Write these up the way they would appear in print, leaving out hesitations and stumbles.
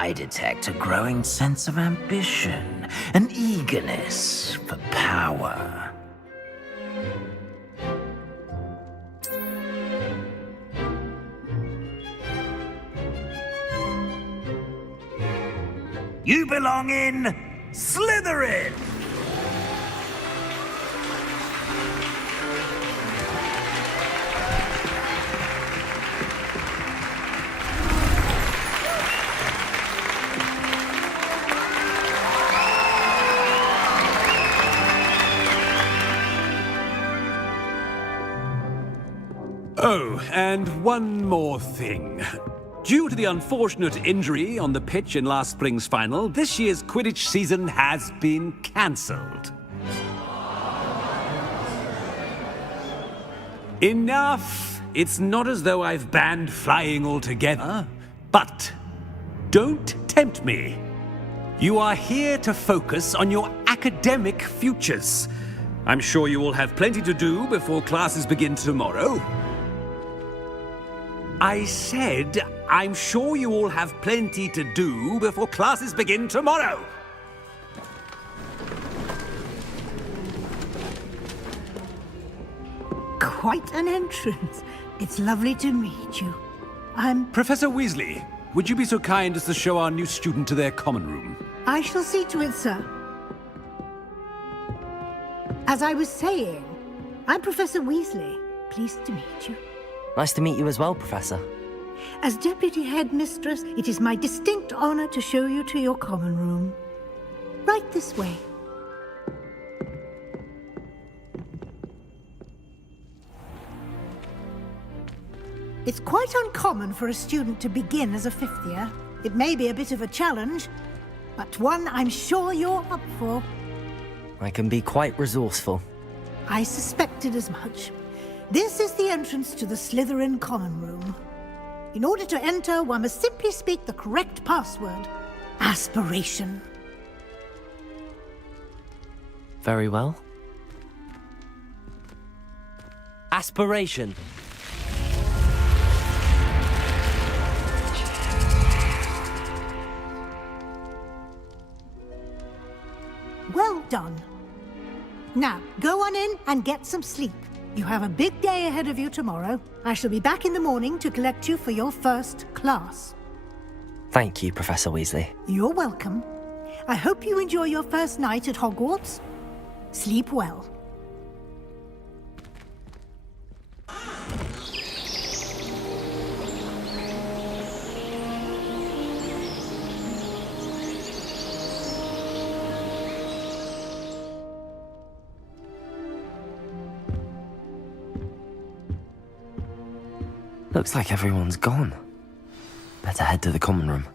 I detect a growing sense of ambition, an eagerness for power. You belong in Slytherin! Oh, and one more thing. Due to the unfortunate injury on the pitch in last spring's final, this year's Quidditch season has been cancelled. Enough! It's not as though I've banned flying altogether, but don't tempt me. You are here to focus on your academic futures. I'm sure you will have plenty to do before classes begin tomorrow. I said, I'm sure you all have plenty to do before classes begin tomorrow. Quite an entrance. It's lovely to meet you. Professor Weasley, would you be so kind as to show our new student to their common room? I shall see to it, sir. As I was saying, I'm Professor Weasley. Pleased to meet you. Nice to meet you as well, Professor. As Deputy Headmistress, it is my distinct honor to show you to your common room. Right this way. It's quite uncommon for a student to begin as a fifth year. It may be a bit of a challenge, but one I'm sure you're up for. I can be quite resourceful. I suspected as much. This is the entrance to the Slytherin common room. In order to enter, one must simply speak the correct password. Aspiration. Very well. Aspiration. Well done. Now, go on in and get some sleep. You have a big day ahead of you tomorrow. I shall be back in the morning to collect you for your first class. Thank you, Professor Weasley. You're welcome. I hope you enjoy your first night at Hogwarts. Sleep well. Looks like everyone's gone. Better head to the common room.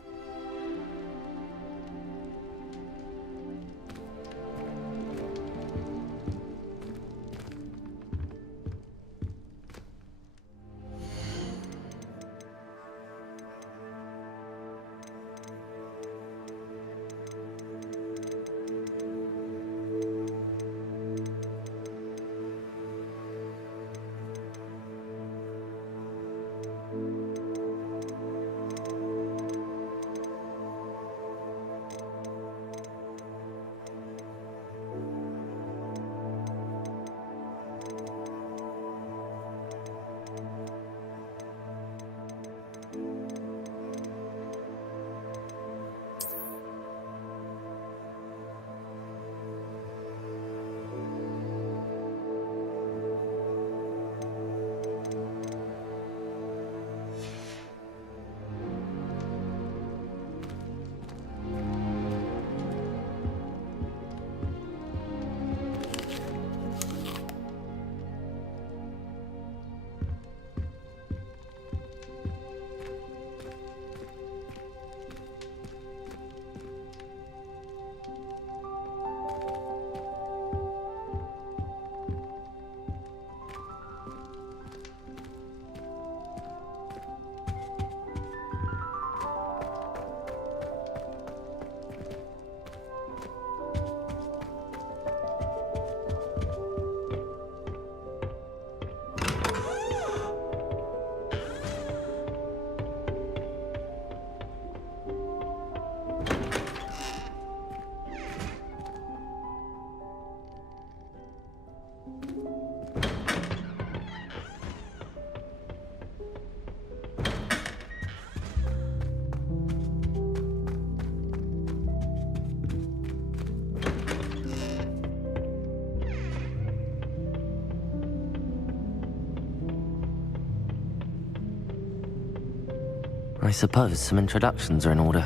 suppose some introductions are in order.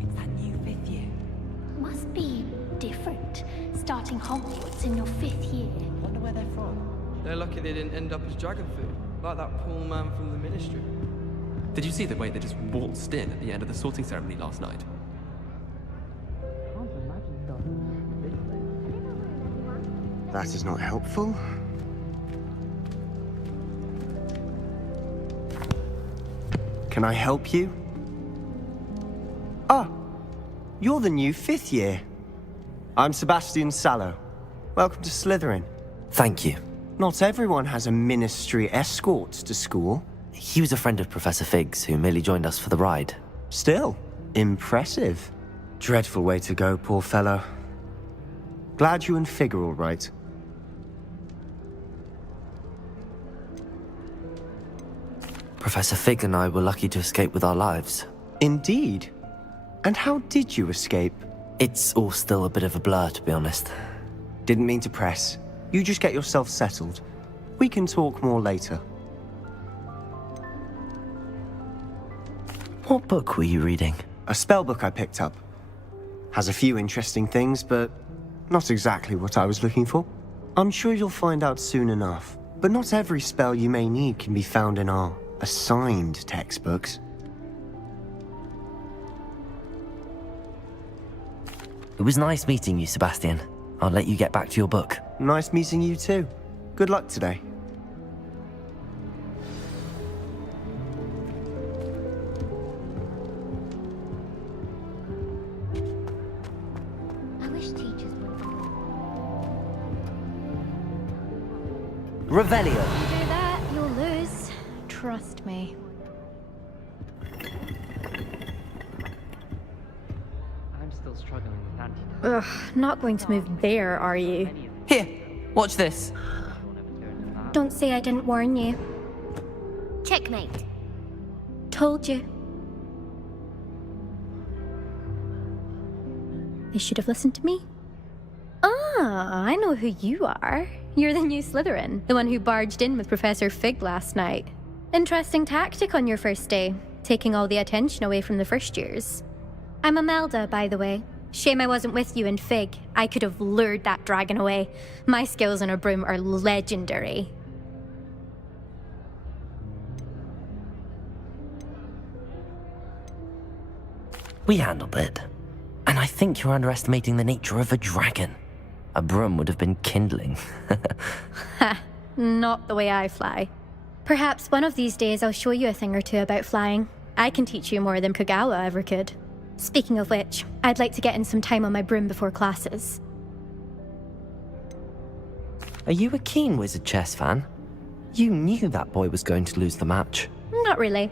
It's that new 5th year. Must be different, starting Hogwarts in your 5th year. Wonder where they're from. They're lucky they didn't end up as dragon food, like that poor man from the Ministry. Did you see the way they just waltzed in at the end of the sorting ceremony last night? That is not helpful. Can I help you? Ah, you're the new 5th year. I'm Sebastian Sallow. Welcome to Slytherin. Thank you. Not everyone has a ministry escort to school. He was a friend of Professor Fig's who merely joined us for the ride. Still, impressive. Dreadful way to go, poor fellow. Glad you and Fig are all right. Professor Fig and I were lucky to escape with our lives. Indeed. And how did you escape? It's all still a bit of a blur, to be honest. Didn't mean to press. You just get yourself settled. We can talk more later. What book were you reading? A spell book I picked up. Has a few interesting things, but not exactly what I was looking for. I'm sure you'll find out soon enough. But not every spell you may need can be found in our assigned textbooks. It was nice meeting you, Sebastian. I'll let you get back to your book. Nice meeting you too. Good luck today. I wish teachers would. Revelio. You do that, you'll lose. Trust me. I'm still struggling with anti. Ugh, not going to move there, are you? Here, watch this. Don't say I didn't warn you. Checkmate. Told you. They should have listened to me. Ah, I know who you are. You're the new Slytherin, the one who barged in with Professor Fig last night. Interesting tactic on your first day, taking all the attention away from the first years. I'm Imelda, by the way. Shame I wasn't with you in Fig. I could have lured that dragon away. My skills on a broom are legendary. We handled it. And I think you're underestimating the nature of a dragon. A broom would have been kindling. Ha, not the way I fly. Perhaps one of these days I'll show you a thing or two about flying. I can teach you more than Kogawa ever could. Speaking of which, I'd like to get in some time on my broom before classes. Are you a keen Wizard Chess fan? You knew that boy was going to lose the match. Not really.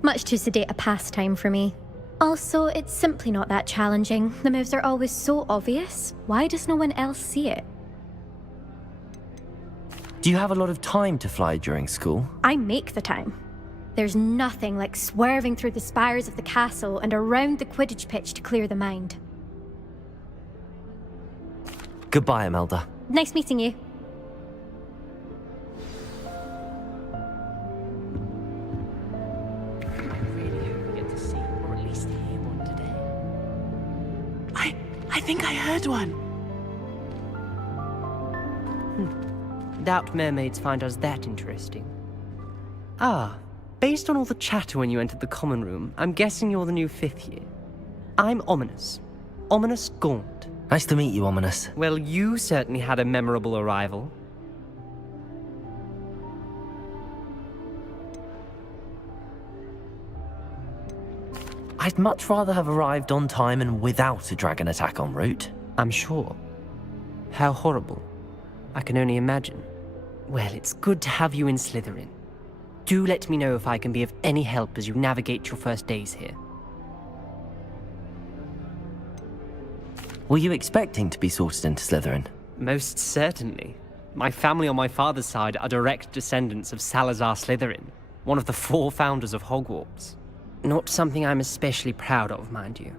Much too sedate a pastime for me. Also, it's simply not that challenging. The moves are always so obvious. Why does no one else see it? Do you have a lot of time to fly during school? I make the time. There's nothing like swerving through the spires of the castle and around the Quidditch pitch to clear the mind. Goodbye, Imelda. Nice meeting you. I think I heard one. Doubt mermaids find us that interesting. Ah, based on all the chatter when you entered the common room, I'm guessing you're the new 5th year. I'm Ominous. Ominous Gaunt. Nice to meet you, Ominous. Well, you certainly had a memorable arrival. I'd much rather have arrived on time and without a dragon attack en route. I'm sure. How horrible. I can only imagine. Well, it's good to have you in Slytherin. Do let me know if I can be of any help as you navigate your first days here. Were you expecting to be sorted into Slytherin? Most certainly. My family on my father's side are direct descendants of Salazar Slytherin, one of the 4 founders of Hogwarts. Not something I'm especially proud of, mind you.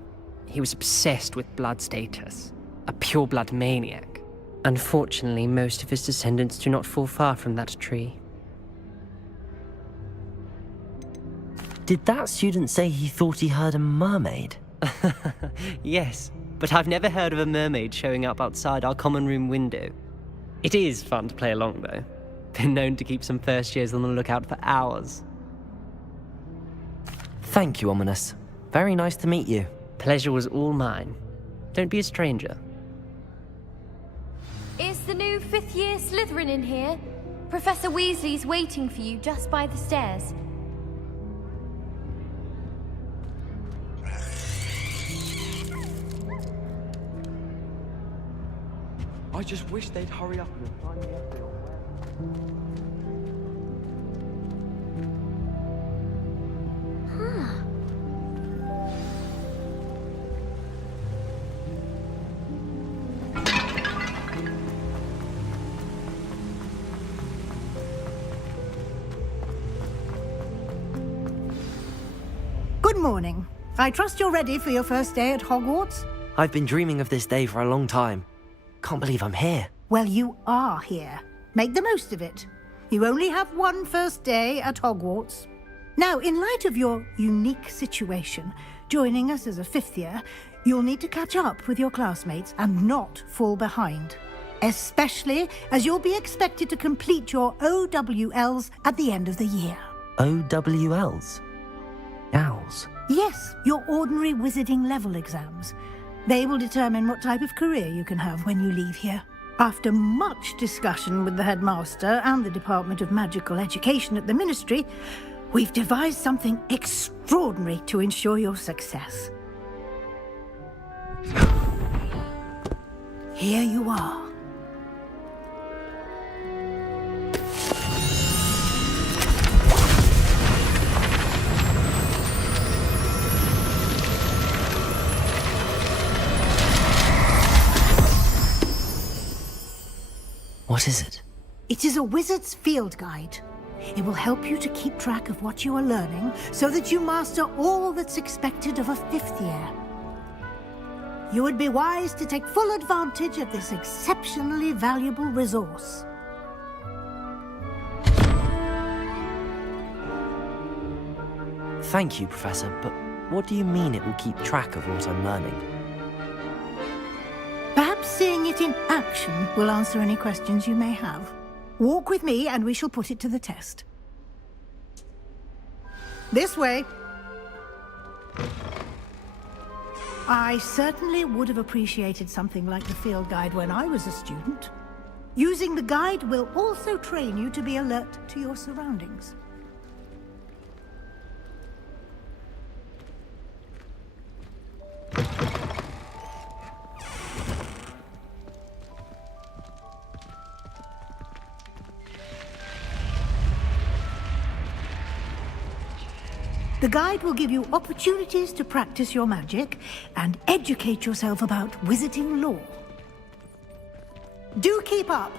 He was obsessed with blood status, a pure-blood maniac. Unfortunately, most of his descendants do not fall far from that tree. Did that student say he thought he heard a mermaid? Yes, but I've never heard of a mermaid showing up outside our common room window. It is fun to play along, though. Been known to keep some first years on the lookout for hours. Thank you, Ominous. Very nice to meet you. Pleasure was all mine. Don't be a stranger. Is the new fifth-year Slytherin in here? Professor Weasley's waiting for you just by the stairs. I just wish they'd hurry up and find me everywhere. Good morning. I trust you're ready for your first day at Hogwarts? I've been dreaming of this day for a long time. Can't believe I'm here. Well, you are here. Make the most of it. You only have one first day at Hogwarts. Now, in light of your unique situation, joining us as a fifth year, you'll need to catch up with your classmates and not fall behind. Especially as you'll be expected to complete your OWLs at the end of the year. OWLs? Owls? Yes, your ordinary wizarding level exams. They will determine what type of career you can have when you leave here. After much discussion with the headmaster and the Department of Magical Education at the Ministry, we've devised something extraordinary to ensure your success. Here you are. What is it? It is a wizard's field guide. It will help you to keep track of what you are learning so that you master all that's expected of a fifth year. You would be wise to take full advantage of this exceptionally valuable resource. Thank you, Professor, but what do you mean it will keep track of what I'm learning? Perhaps seeing it in action will answer any questions you may have. Walk with me and we shall put it to the test. This way. I certainly would have appreciated something like the field guide when I was a student. Using the guide will also train you to be alert to your surroundings. The guide will give you opportunities to practice your magic and educate yourself about wizarding lore. Do keep up!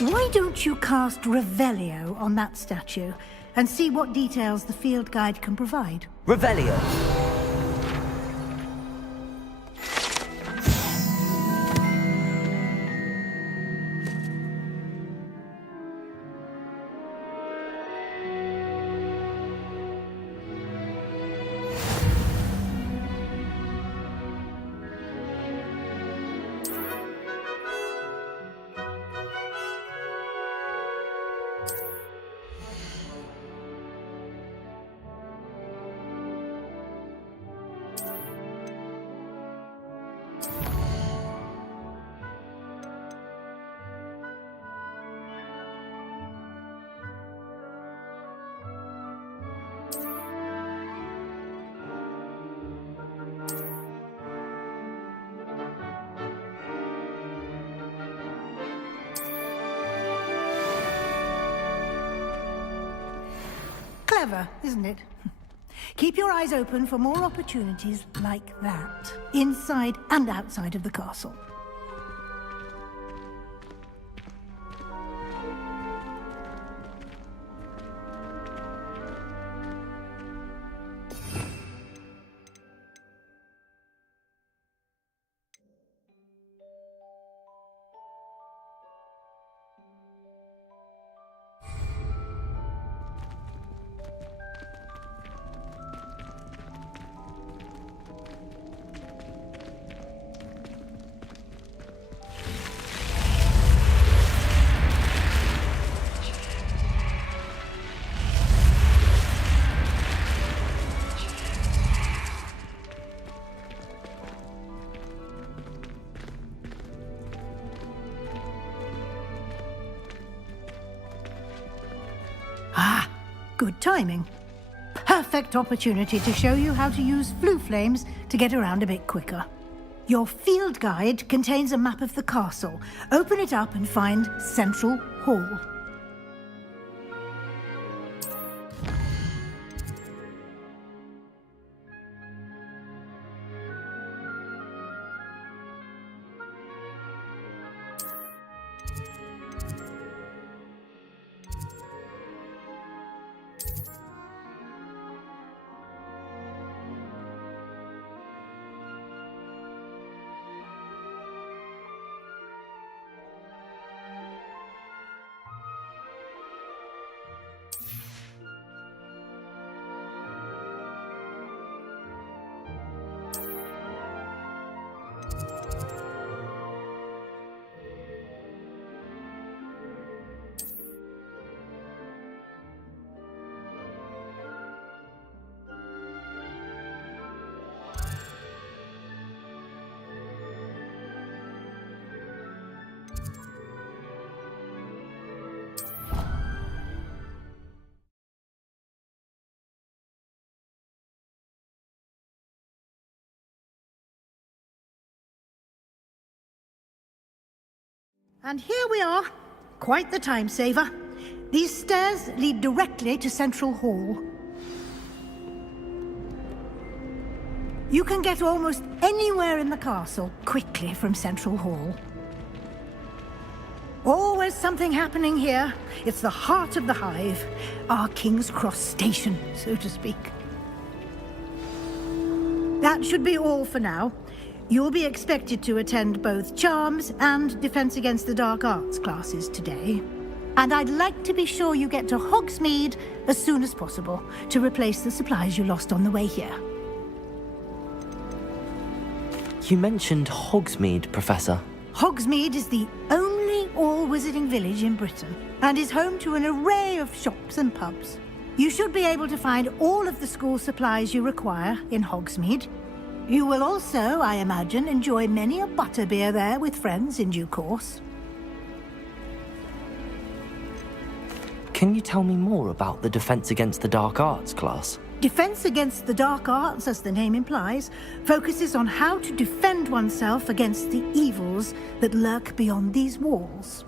Why don't you cast Revelio on that statue and see what details the field guide can provide? Revelio! Clever, isn't it? Keep your eyes open for more opportunities like that, inside and outside of the castle. Good timing. Perfect opportunity to show you how to use flue flames to get around a bit quicker. Your field guide contains a map of the castle. Open it up and find Central Hall. And here we are. Quite the time saver. These stairs lead directly to Central Hall. You can get almost anywhere in the castle quickly from Central Hall. Always something happening here. It's the heart of the hive, our King's Cross station, so to speak. That should be all for now. You'll be expected to attend both Charms and Defense Against the Dark Arts classes today. And I'd like to be sure you get to Hogsmeade as soon as possible to replace the supplies you lost on the way here. You mentioned Hogsmeade, Professor. Hogsmeade is the only all-wizarding village in Britain and is home to an array of shops and pubs. You should be able to find all of the school supplies you require in Hogsmeade. You will also, I imagine, enjoy many a butterbeer there with friends in due course. Can you tell me more about the Defense Against the Dark Arts class? Defense Against the Dark Arts, as the name implies, focuses on how to defend oneself against the evils that lurk beyond these walls.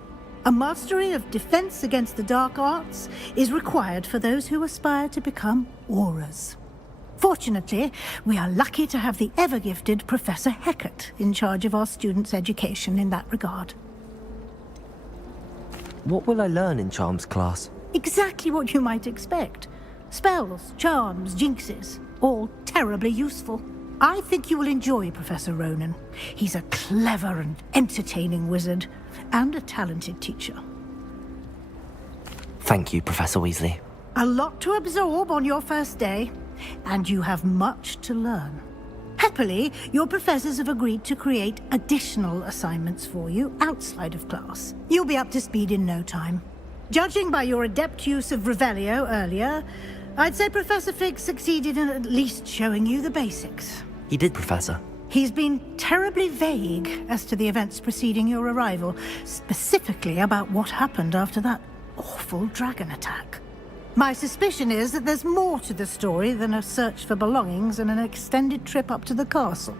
A mastery of Defense Against the Dark Arts is required for those who aspire to become Aurors. Fortunately, we are lucky to have the ever-gifted Professor Hecat in charge of our students' education in that regard. What will I learn in Charms class? Exactly what you might expect. Spells, charms, jinxes, all terribly useful. I think you will enjoy Professor Ronan. He's a clever and entertaining wizard, and a talented teacher. Thank you, Professor Weasley. A lot to absorb on your first day, and you have much to learn. Happily, your professors have agreed to create additional assignments for you outside of class. You'll be up to speed in no time. Judging by your adept use of Revelio earlier, I'd say Professor Fig succeeded in at least showing you the basics. He did, Professor. He's been terribly vague as to the events preceding your arrival, specifically about what happened after that awful dragon attack. My suspicion is that there's more to the story than a search for belongings and an extended trip up to the castle.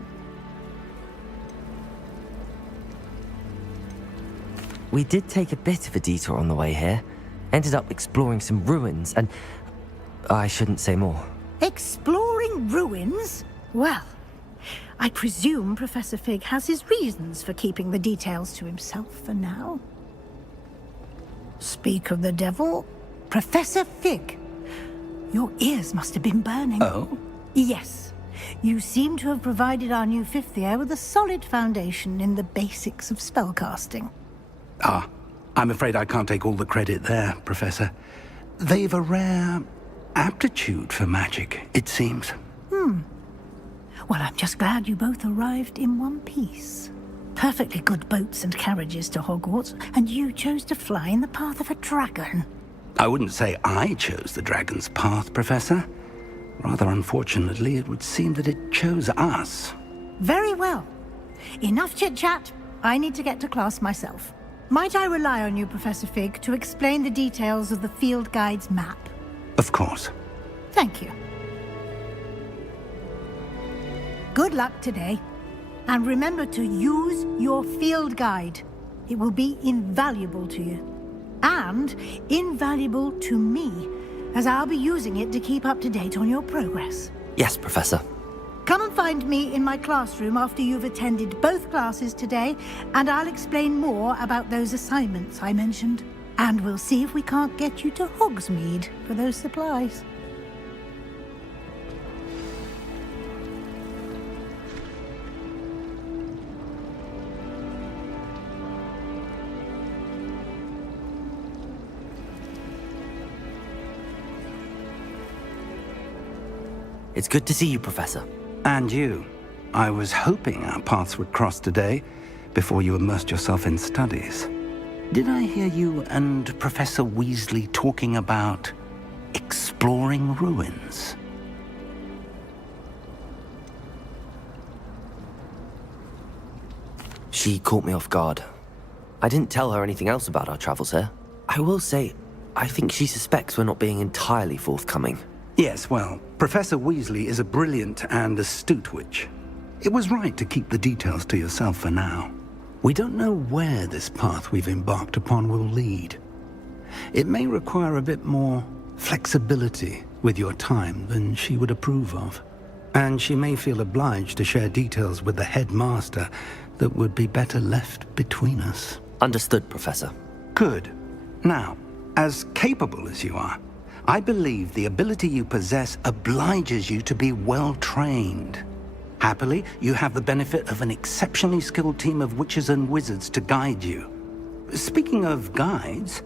We did take a bit of a detour on the way here. Ended up exploring some ruins and... I shouldn't say more. Exploring ruins? Well, I presume Professor Fig has his reasons for keeping the details to himself for now. Speak of the devil, Professor Fig. Your ears must have been burning. Oh? Yes. You seem to have provided our new fifth year with a solid foundation in the basics of spellcasting. Ah, I'm afraid I can't take all the credit there, Professor. They've a rare aptitude for magic, it seems. Well, I'm just glad you both arrived in one piece. Perfectly good boats and carriages to Hogwarts, and you chose to fly in the path of a dragon. I wouldn't say I chose the dragon's path, Professor. Rather unfortunately, it would seem that it chose us. Very well. Enough chit-chat. I need to get to class myself. Might I rely on you, Professor Fig, to explain the details of the field guide's map? Of course. Thank you. Good luck today. And remember to use your field guide. It will be invaluable to you. And invaluable to me, as I'll be using it to keep up to date on your progress. Yes, Professor. Come and find me in my classroom after you've attended both classes today, and I'll explain more about those assignments I mentioned. And we'll see if we can't get you to Hogsmeade for those supplies. It's good to see you, Professor. And you. I was hoping our paths would cross today, before you immersed yourself in studies. Did I hear you and Professor Weasley talking about exploring ruins? She caught me off guard. I didn't tell her anything else about our travels here. I will say, I think she suspects we're not being entirely forthcoming. Yes, well, Professor Weasley is a brilliant and astute witch. It was right to keep the details to yourself for now. We don't know where this path we've embarked upon will lead. It may require a bit more flexibility with your time than she would approve of. And she may feel obliged to share details with the headmaster that would be better left between us. Understood, Professor. Good. Now, as capable as you are, I believe the ability you possess obliges you to be well-trained. Happily, you have the benefit of an exceptionally skilled team of witches and wizards to guide you. Speaking of guides,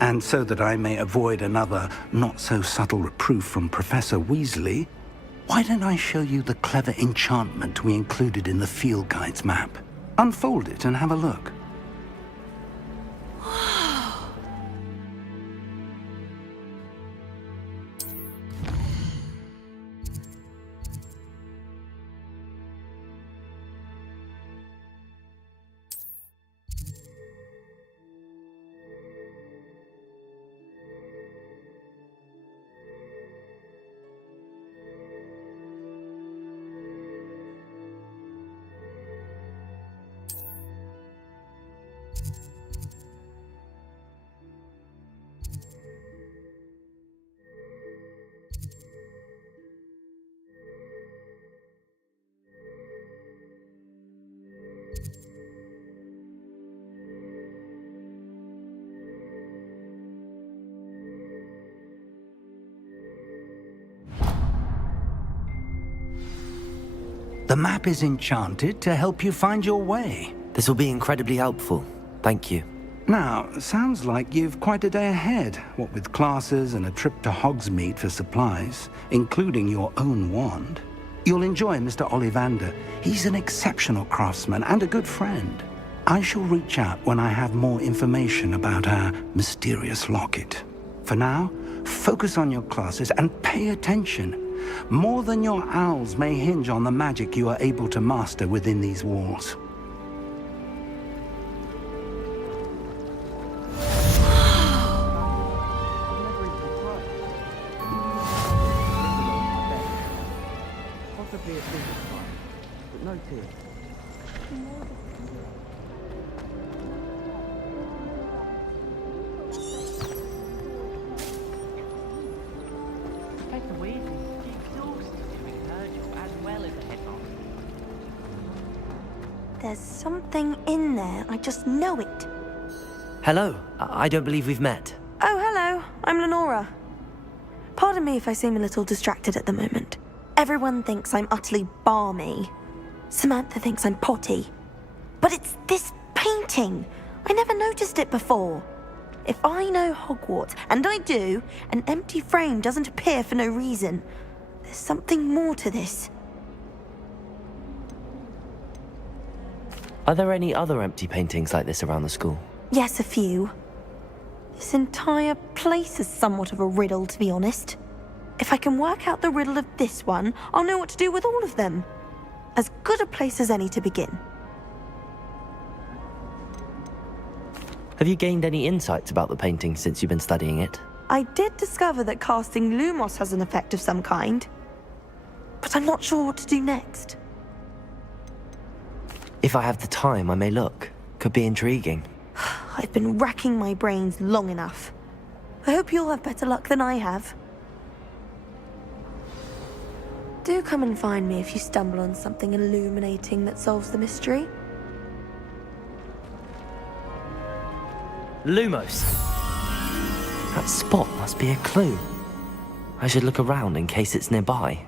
and so that I may avoid another not-so-subtle reproof from Professor Weasley, why don't I show you the clever enchantment we included in the field guide's map? Unfold it and have a look. The map is enchanted to help you find your way. This will be incredibly helpful. Thank you. Now, sounds like you've quite a day ahead, what with classes and a trip to Hogsmeade for supplies, including your own wand. You'll enjoy Mr. Ollivander. He's an exceptional craftsman and a good friend. I shall reach out when I have more information about our mysterious locket. For now, focus on your classes and pay attention. More than your owls may hinge on the magic you are able to master within these walls. Possibly a single time, but no tears. There's something in there. I just know it. Hello. I don't believe we've met. Oh, hello. I'm Lenora. Pardon me if I seem a little distracted at the moment. Everyone thinks I'm utterly balmy. Samantha thinks I'm potty. But it's this painting. I never noticed it before. If I know Hogwarts, and I do, an empty frame doesn't appear for no reason. There's something more to this. Are there any other empty paintings like this around the school? Yes, a few. This entire place is somewhat of a riddle, to be honest. If I can work out the riddle of this one, I'll know what to do with all of them. As good a place as any to begin. Have you gained any insights about the painting since you've been studying it? I did discover that casting Lumos has an effect of some kind, but I'm not sure what to do next. If I have the time, I may look. Could be intriguing. I've been racking my brains long enough. I hope you'll have better luck than I have. Do come and find me if you stumble on something illuminating that solves the mystery. Lumos. That spot must be a clue. I should look around in case it's nearby.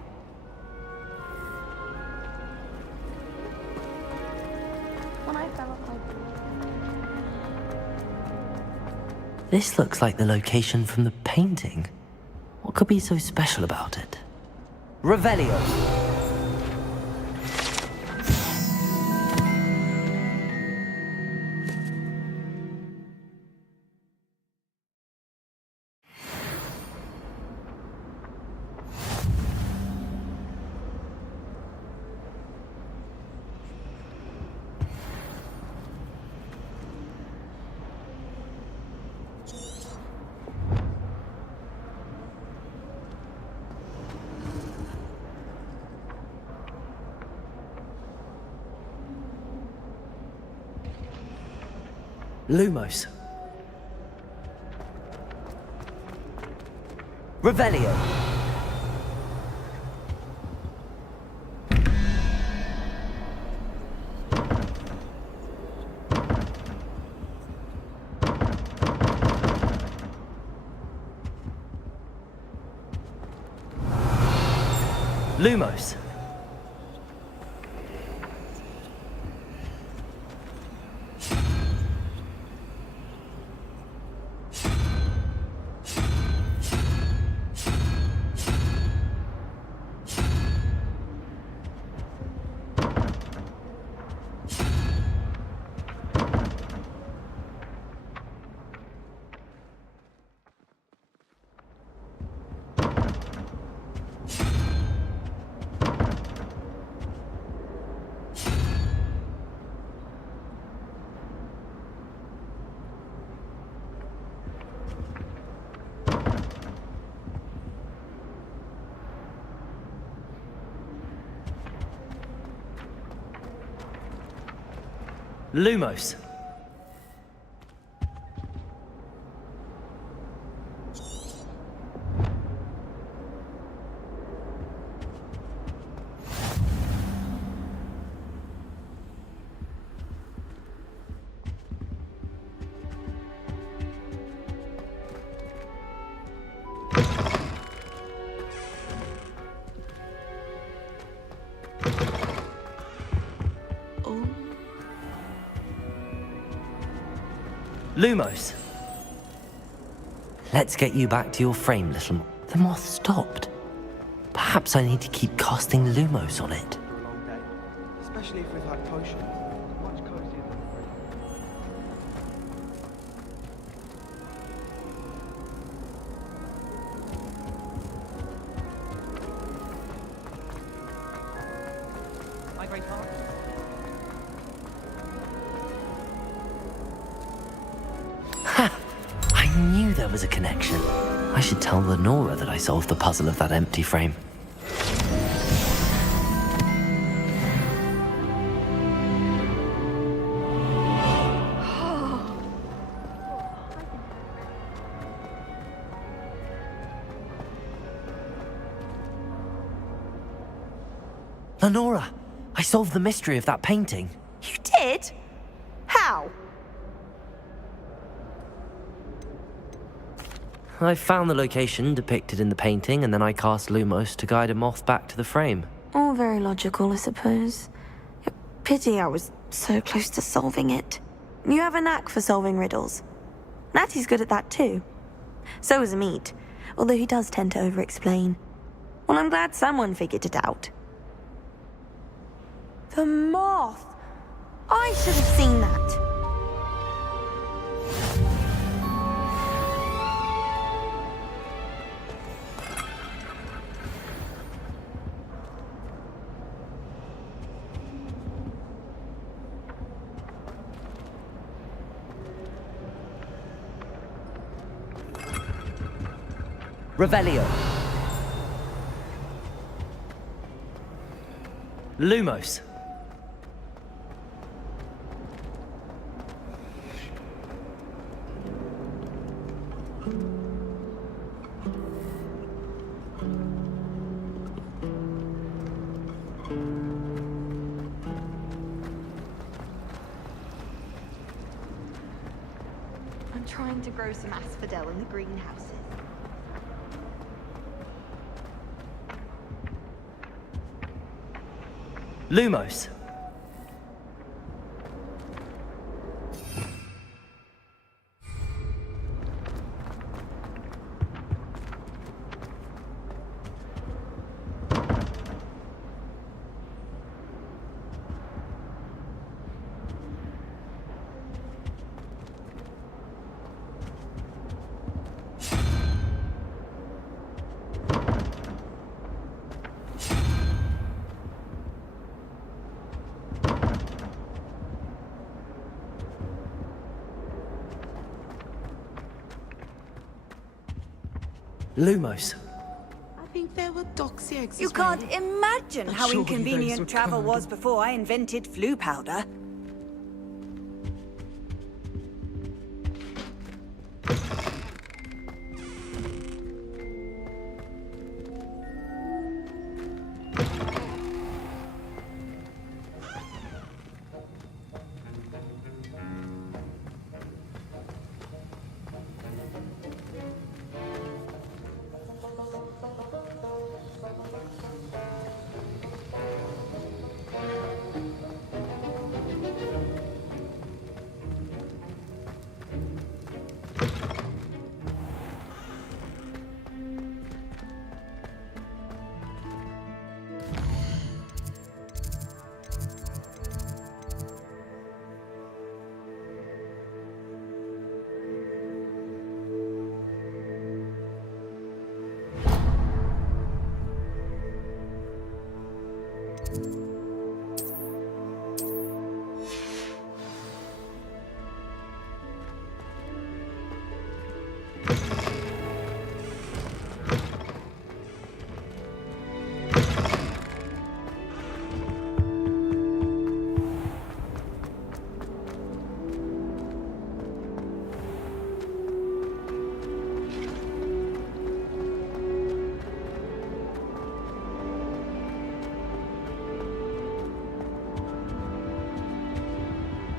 This looks like the location from the painting. What could be so special about it? Revelio. Lumos. Revelio. Lumos. Lumos. Lumos. Let's get you back to your frame, little. The moth stopped. Perhaps I need to keep casting Lumos on it. For a long day, especially if we've had potions. Much cozier than the break. My great heart. I knew there was a connection. I should tell Lenora that I solved the puzzle of that empty frame. Lenora, I solved the mystery of that painting. You did? How? I found the location depicted in the painting, and then I cast Lumos to guide a moth back to the frame. All very logical, I suppose. Pity I was so close to solving it. You have a knack for solving riddles. Natty's good at that too. So is Amit, although he does tend to over-explain. Well, I'm glad someone figured it out. The moth! I should have seen that. Revelio. Lumos. I'm trying to grow some asphodel in the greenhouses. Lumos. Lumos. I think there were doxy eggs. You as well. can't imagine But how surely those inconvenient were travel covered. was before I invented flu powder.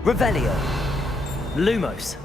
Revelio. Lumos.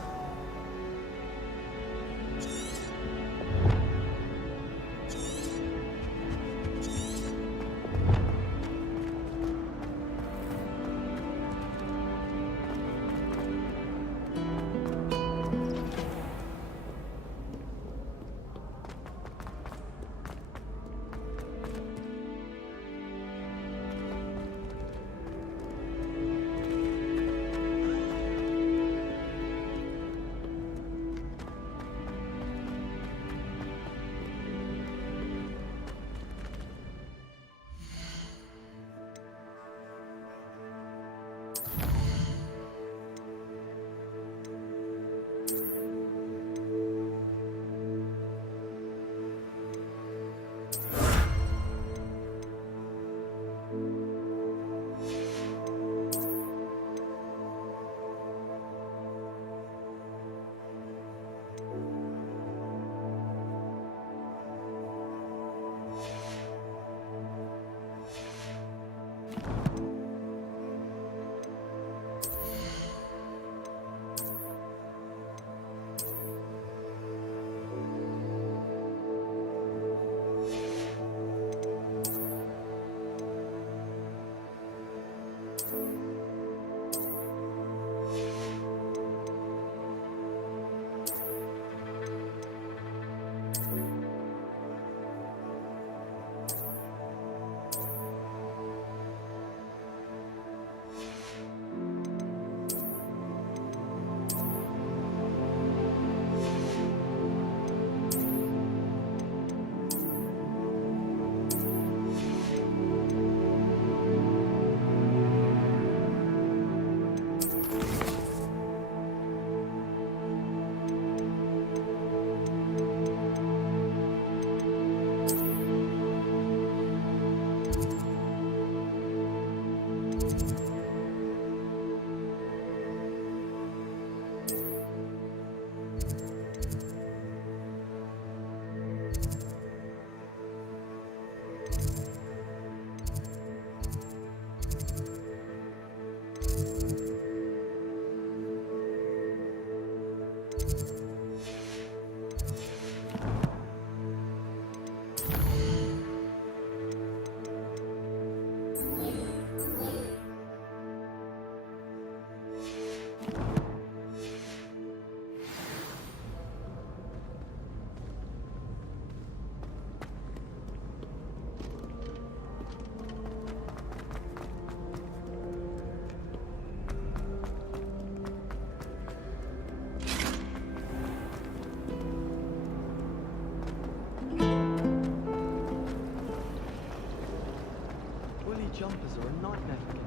jumpers are a nightmare for me.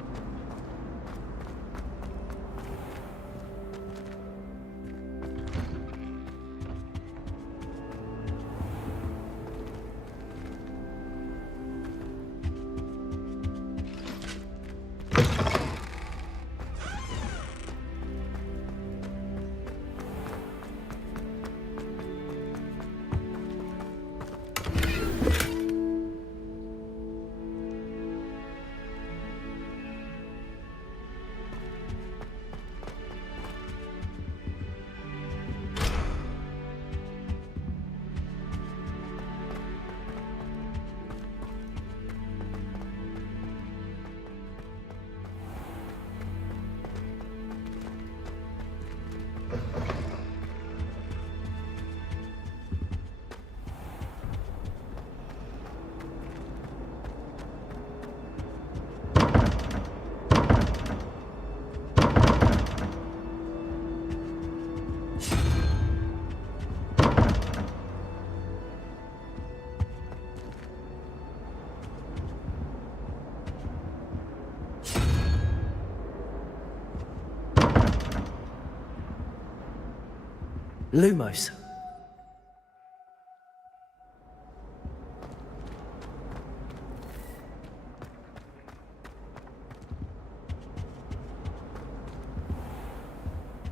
Lumos.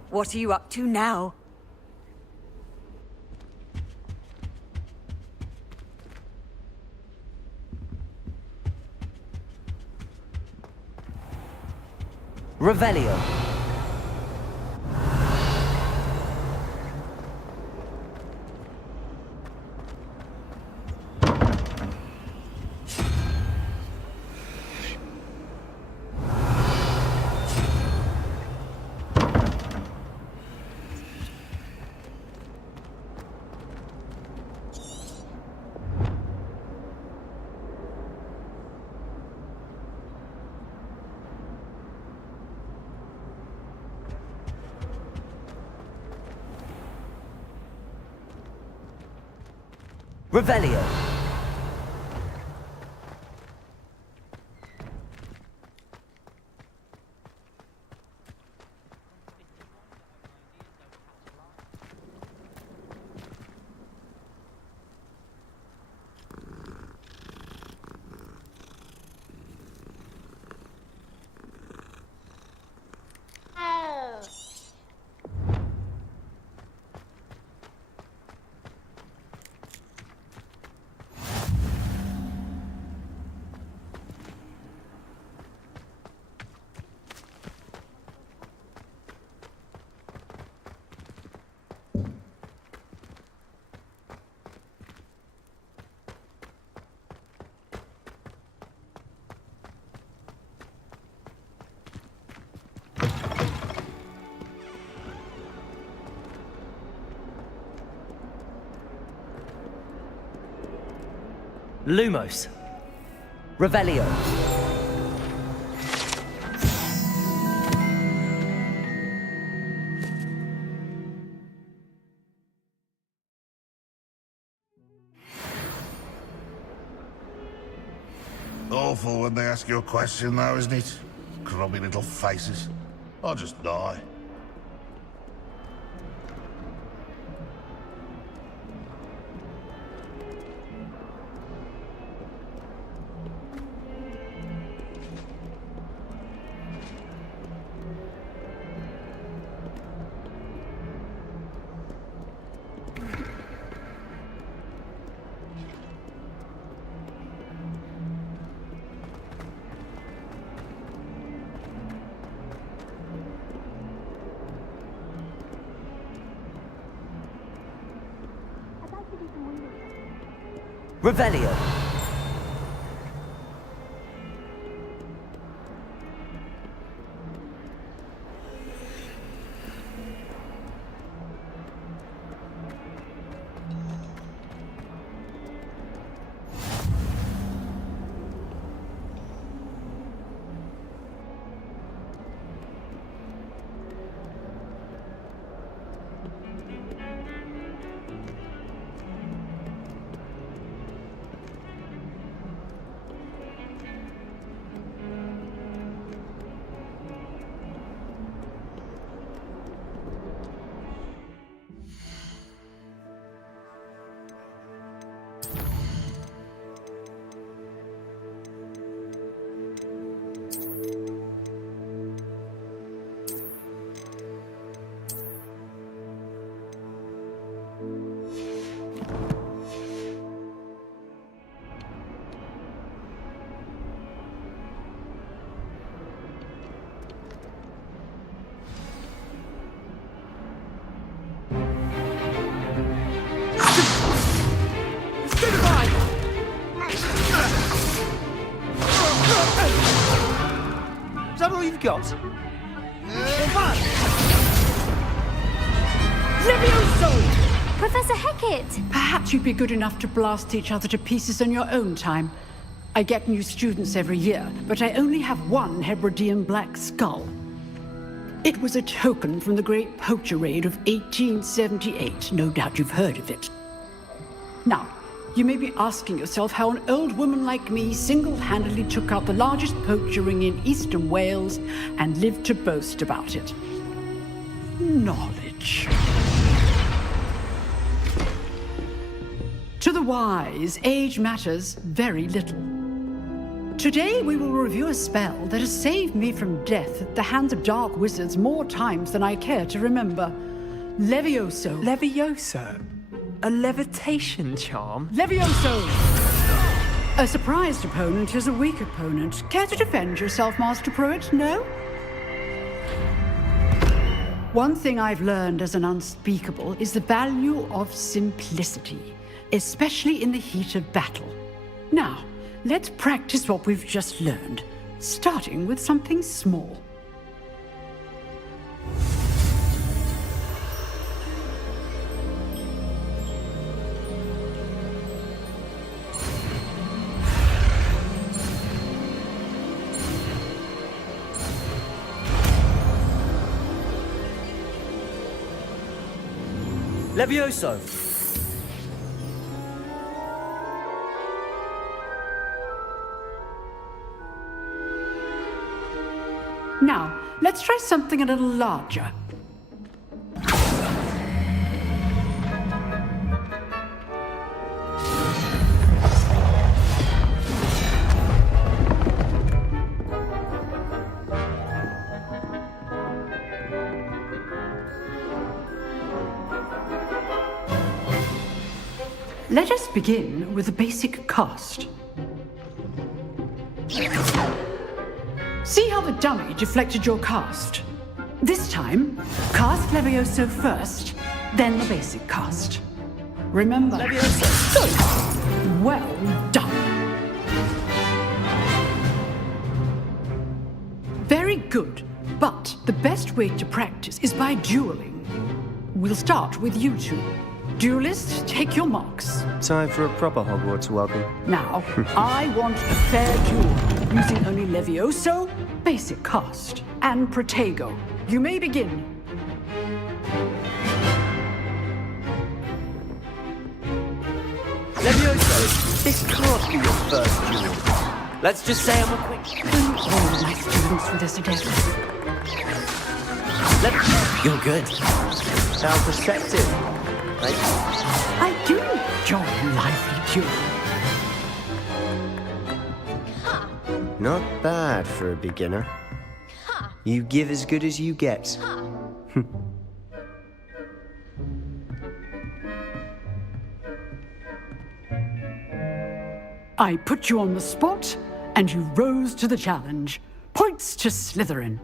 What are you up to now? Revelio. Revelio. Lumos. Revelio. Awful when they ask you a question, though, isn't it? Grubby little faces. I'll just die. Revelio. we've got. Levioso! Professor Hackett! Perhaps you'd be good enough to blast each other to pieces in your own time. I get new students every year, but I only have one Hebridean black skull. It was a token from the Great Poacher Raid of 1878. No doubt you've heard of it. Now, you may be asking yourself how an old woman like me single-handedly took out the largest poacher ring in eastern Wales and lived to boast about it. Knowledge. To the wise, age matters very little. Today we will review a spell that has saved me from death at the hands of dark wizards more times than I care to remember. Levioso. Levioso? A levitation charm? Levioso! A surprised opponent is a weak opponent. Care to defend yourself, Master Pruitt? No? One thing I've learned as an unspeakable is the value of simplicity, especially in the heat of battle. Now, let's practice what we've just learned, starting with something small. Levioso! Now, let's try something a little larger. Let us begin with a basic cast. See how the dummy deflected your cast? This time, cast Levioso first, then the basic cast. Remember... Levioso! Good! Well done! Very good, but the best way to practice is by dueling. We'll start with you two. Duelists, take your marks. Time for a proper Hogwarts welcome. Now, I want a fair duel, using only Levioso, basic cast, and Protego. You may begin. Levioso, this can't be your first duel. Let's just say I'm a quick... Don't hold my students with this again. You're good. How perceptive. I do enjoy a lively duel. Not bad for a beginner. You give as good as you get. I put you on the spot, and you rose to the challenge. Points to Slytherin.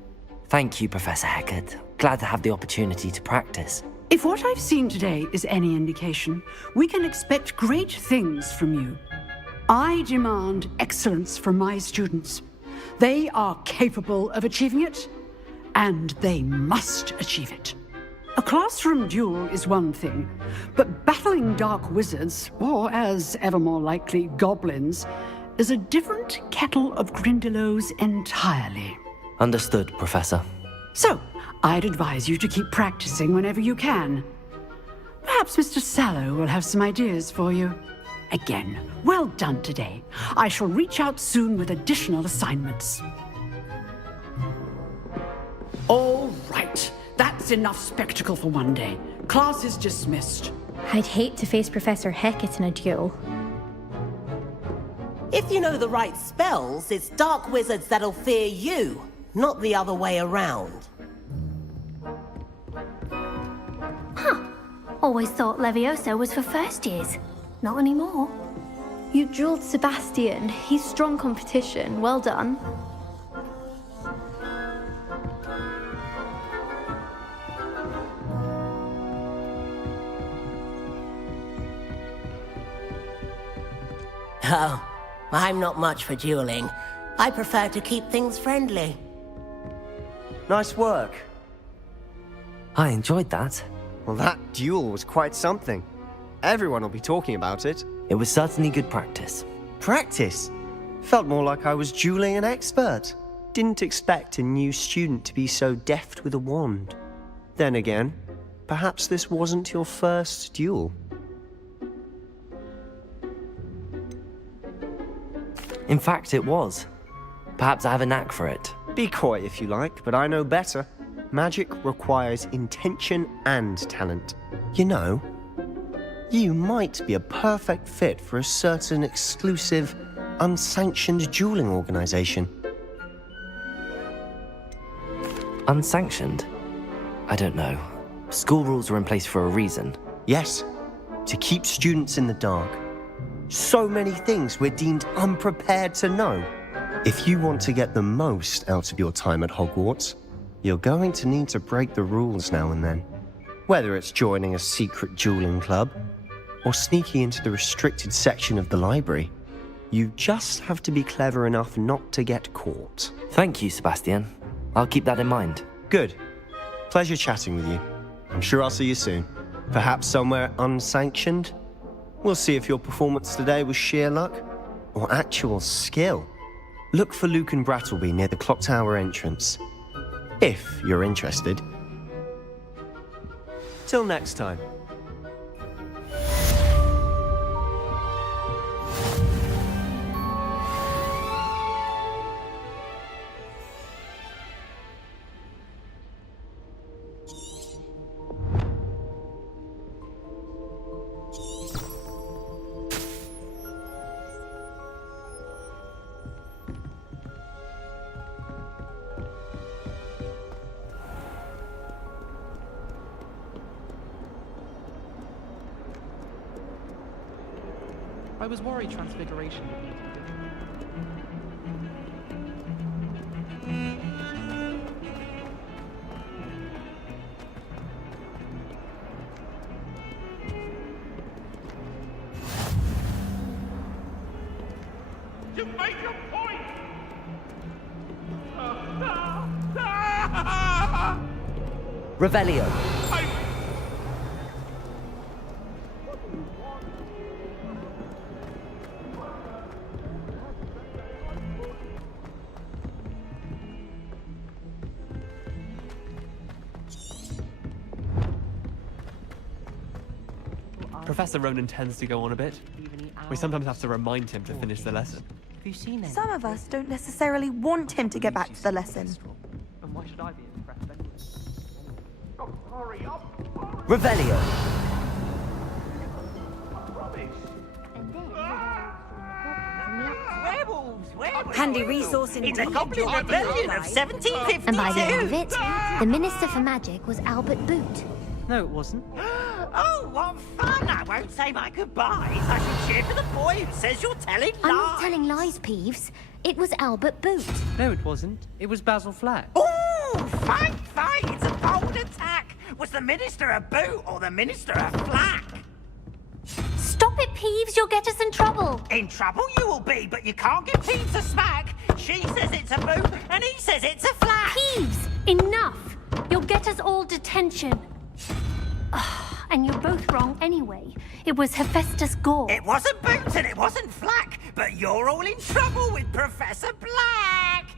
Thank you, Professor Hackett. Glad to have the opportunity to practice. If what I've seen today is any indication, we can expect great things from you. I demand excellence from my students. They are capable of achieving it, and they must achieve it. A classroom duel is one thing, but battling dark wizards, or as ever more likely, goblins, is a different kettle of Grindylows entirely. Understood, Professor. So, I'd advise you to keep practicing whenever you can. Perhaps Mr. Sallow will have some ideas for you. Again, well done today. I shall reach out soon with additional assignments. All right, that's enough spectacle for one day. Class is dismissed. I'd hate to face Professor Hackett in a duel. If you know the right spells, it's dark wizards that'll fear you, not the other way around. Always thought Levioso was for first years. Not anymore. You drilled Sebastian. He's strong competition. Well done. Oh, I'm not much for dueling. I prefer to keep things friendly. Nice work. I enjoyed that. Well, that duel was quite something. Everyone will be talking about it. It was certainly good practice. Practice? Felt more like I was dueling an expert. Didn't expect a new student to be so deft with a wand. Then again, perhaps this wasn't your first duel. In fact, it was. Perhaps I have a knack for it. Be coy if you like, but I know better. Magic requires intention and talent. You know, you might be a perfect fit for a certain exclusive, unsanctioned dueling organization. Unsanctioned? I don't know. School rules are in place for a reason. Yes, to keep students in the dark. So many things we're deemed unprepared to know. If you want to get the most out of your time at Hogwarts, you're going to need to break the rules now and then. Whether it's joining a secret dueling club, or sneaking into the restricted section of the library, you just have to be clever enough not to get caught. Thank you, Sebastian. I'll keep that in mind. Good. Pleasure chatting with you. I'm sure I'll see you soon. Perhaps somewhere unsanctioned? We'll see if your performance today was sheer luck or actual skill. Look for Luke and Brattleby near the clock tower entrance, if you're interested. Till next time. I was worried Transfiguration would need You made your point! Revelio. Professor Ronan tends to go on a bit. We sometimes have to remind him to finish the lesson. Some of us don't necessarily want him to get back to the lesson. And why should I be impressed anyway? Hurry up! Revelio. Handy resource indeed. It's a Goblin Rebellion of 1752. And by the end of it, the Minister for Magic was Albert Boot. No, it wasn't. Oh, what fun! I won't say my goodbyes. I shall cheer for the boy who says you're telling lies. I'm not telling lies, Peeves. It was Albert Boot. No, it wasn't. It was Basil Flack. Oh, fight! It's a bold attack. Was the Minister a boot or the Minister a flack? Stop it, Peeves. You'll get us in trouble. In trouble you will be, but you can't give Peeves a smack. She says it's a boot, and he says it's a flack. Peeves, enough. You'll get us all detention. And you're both wrong anyway. It was Hephaestus Gore. It wasn't Boot and it wasn't Flack, but you're all in trouble with Professor Black.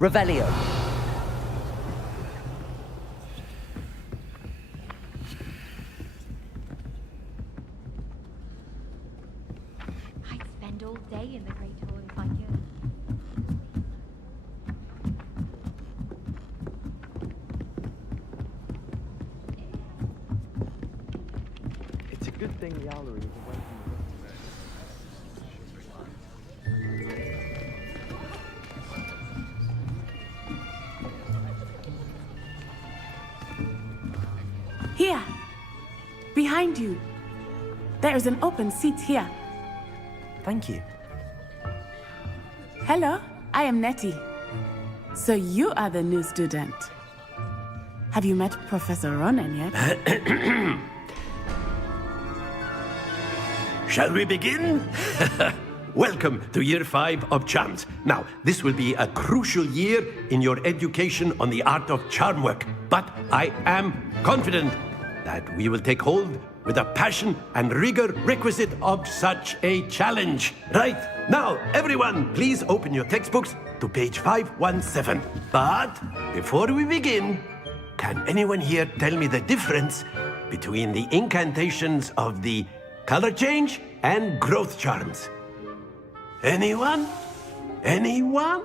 Revelio. I'd spend all day in the Great Hall if I could. It's a good thing the owlery is away from Here! Behind you! There is an open seat here. Thank you. Hello, I am Nettie. So you are the new student. Have you met Professor Ronan yet? Shall we begin? welcome to Year 5 of Charms. Now, this will be a crucial year in your education on the art of charm work, but I am confident that we will take hold with the passion and rigor requisite of such a challenge. Right, now, everyone, please open your textbooks to page 517. But before we begin, can anyone here tell me the difference between the incantations of the color change and growth charms? Anyone? Anyone?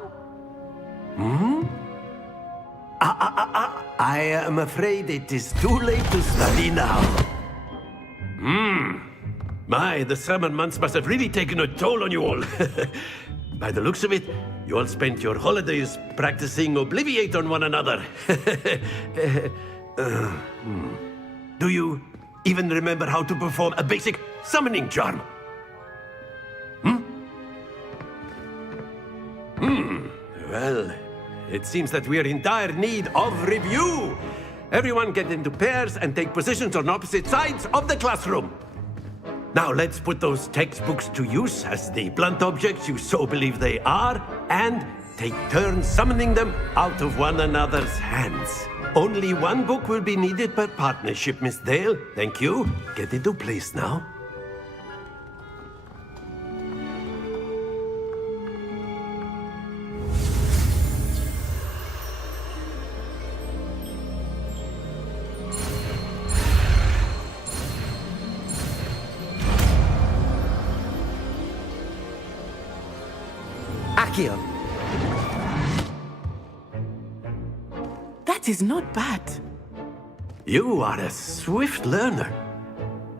I am afraid it is too late to study now. My, the summer months must have really taken a toll on you all. By the looks of it, you all spent your holidays practicing Obliviate on one another. Do you even remember how to perform a basic summoning charm? Well, it seems that we are in dire need of review. Everyone get into pairs and take positions on opposite sides of the classroom. Now let's put those textbooks to use as the blunt objects you so believe they are, and take turns summoning them out of one another's hands. Only one book will be needed per partnership, Miss Dale. Thank you. Get into place now. Akio. That is not bad. You are a swift learner.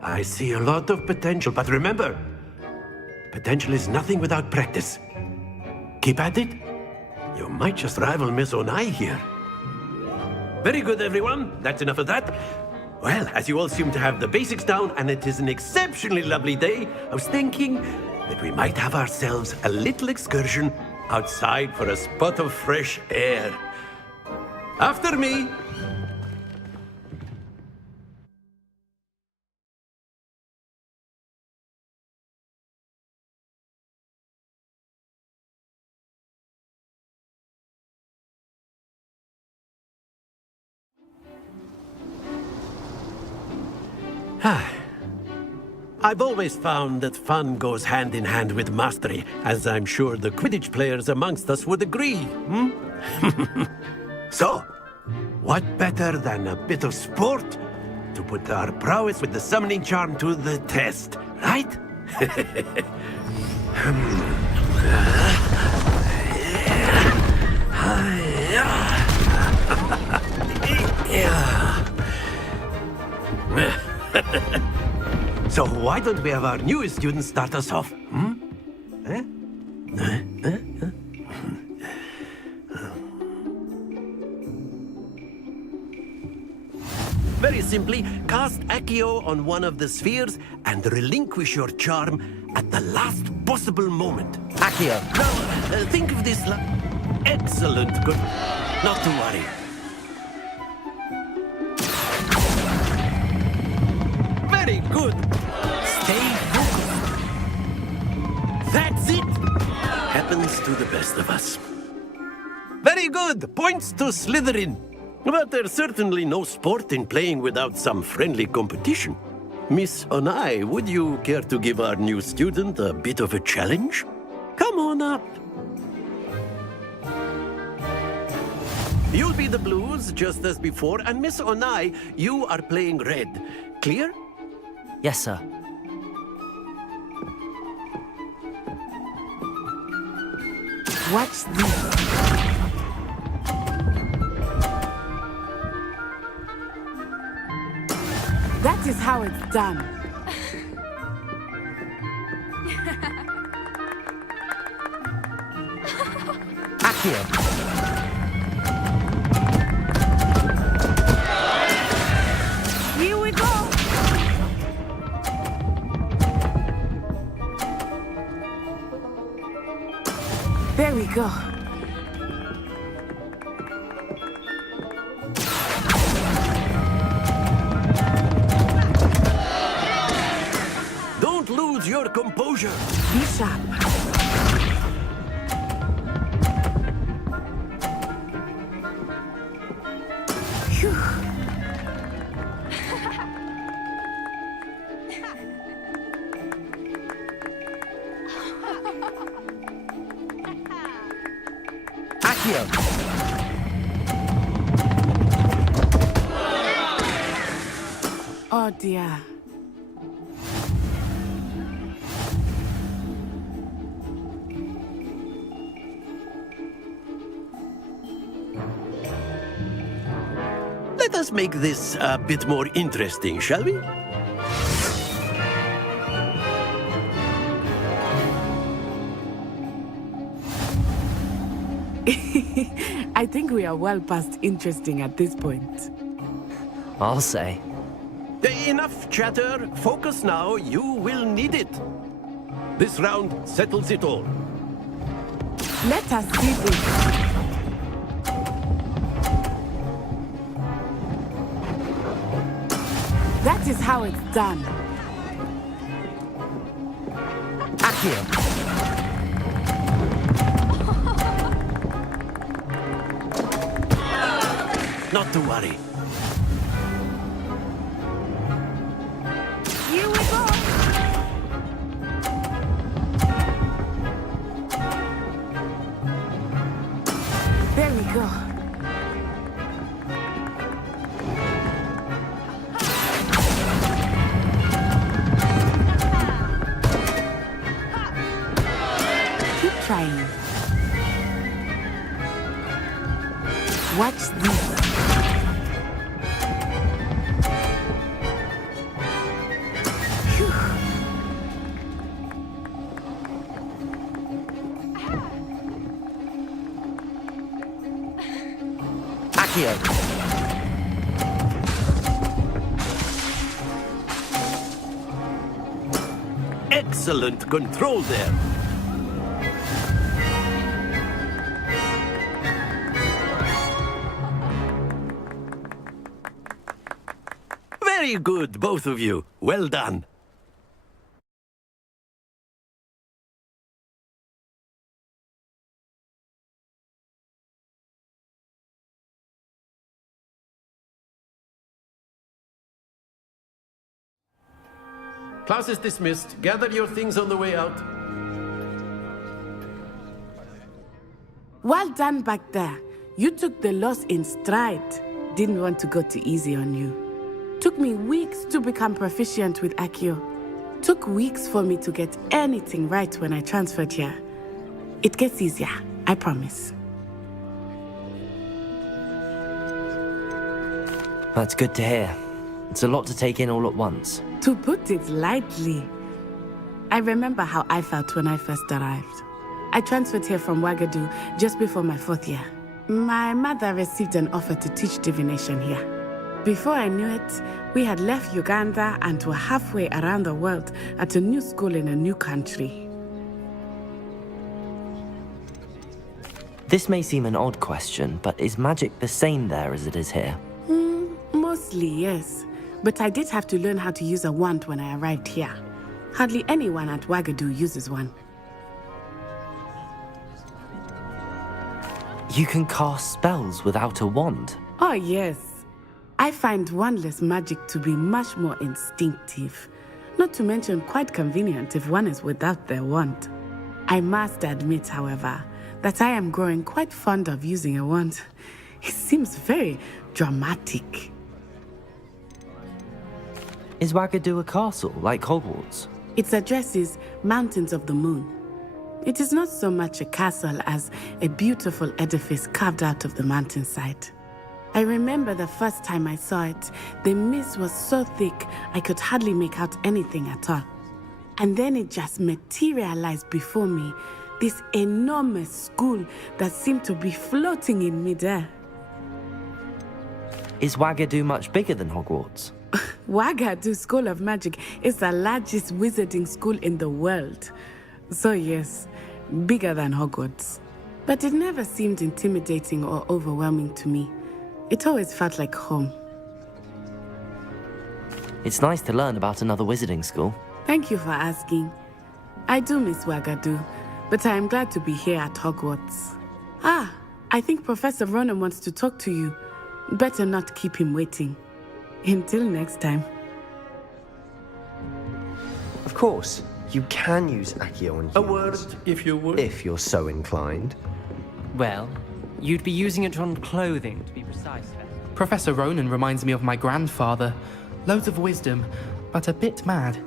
I see a lot of potential, but remember, potential is nothing without practice. Keep at it. You might just rival Miss Onai here. Very good, everyone. That's enough of that. Well, as you all seem to have the basics down, and it is an exceptionally lovely day, I was thinking that we might have ourselves a little excursion outside for a spot of fresh air. After me. I've always found that fun goes hand in hand with mastery, as I'm sure the Quidditch players amongst us would agree. So, what better than a bit of sport to put our prowess with the summoning charm to the test, right? So why don't we have our newest student start us off? Very simply, cast Accio on one of the spheres and relinquish your charm at the last possible moment. Accio. Now, think of this excellent. Good. Not to worry. Very good. Stay focused. That's it. Happens to the best of us. Very good. Points to Slytherin. But there's certainly no sport in playing without some friendly competition. Miss Onai, would you care to give our new student a bit of a challenge? Come on up. You'll be the blues, just as before, and Miss Onai, you are playing red. Clear? Yes, sir. Watch this. That is how it's done. Accio. Here we go. There we go. Don't lose your your composure. Be sharp. Phew. Accio! Oh dear. Let us make this a bit more interesting, shall we? I think we are well past interesting at this point. I'll say. Enough chatter. Focus now. You will need it. This round settles it all. Let us see this. That is how it's done. Accio! Not to worry. Here we go. There we go. Keep trying. Watch this. Excellent control there. Very good, both of you. Well done. Class is dismissed. Gather your things on the way out. Well done back there. You took the loss in stride. Didn't want to go too easy on you. Took me weeks to become proficient with Accio. Took weeks for me to get anything right when I transferred here. It gets easier, I promise. That's good to hear. It's a lot to take in all at once. To put it lightly, I remember how I felt when I first arrived. I transferred here from Ouagadougou just before my 4th year. My mother received an offer to teach divination here. Before I knew it, we had left Uganda and were halfway around the world at a new school in a new country. This may seem an odd question, but is magic the same there as it is here? Mostly, yes. But I did have to learn how to use a wand when I arrived here. Hardly anyone at Ouagadougou uses one. You can cast spells without a wand? Oh, yes. I find wandless magic to be much more instinctive. Not to mention quite convenient if one is without their wand. I must admit, however, that I am growing quite fond of using a wand. It seems very dramatic. Is Ouagadougou a castle, like Hogwarts? Its address is Mountains of the Moon. It is not so much a castle as a beautiful edifice carved out of the mountainside. I remember the first time I saw it, the mist was so thick I could hardly make out anything at all. And then it just materialized before me, this enormous school that seemed to be floating in midair. Is Ouagadougou much bigger than Hogwarts? Ouagadougou School of Magic is the largest wizarding school in the world. So yes, bigger than Hogwarts. But it never seemed intimidating or overwhelming to me. It always felt like home. It's nice to learn about another wizarding school. Thank you for asking. I do miss Wagadu, but I am glad to be here at Hogwarts. Ah, I think Professor Ronan wants to talk to you. Better not keep him waiting. Until next time. Of course, you can use Accio on humans. A word, if you would. If you're so inclined. Well, you'd be using it on clothing, to be precise. Professor Ronan reminds me of my grandfather. Loads of wisdom, but a bit mad.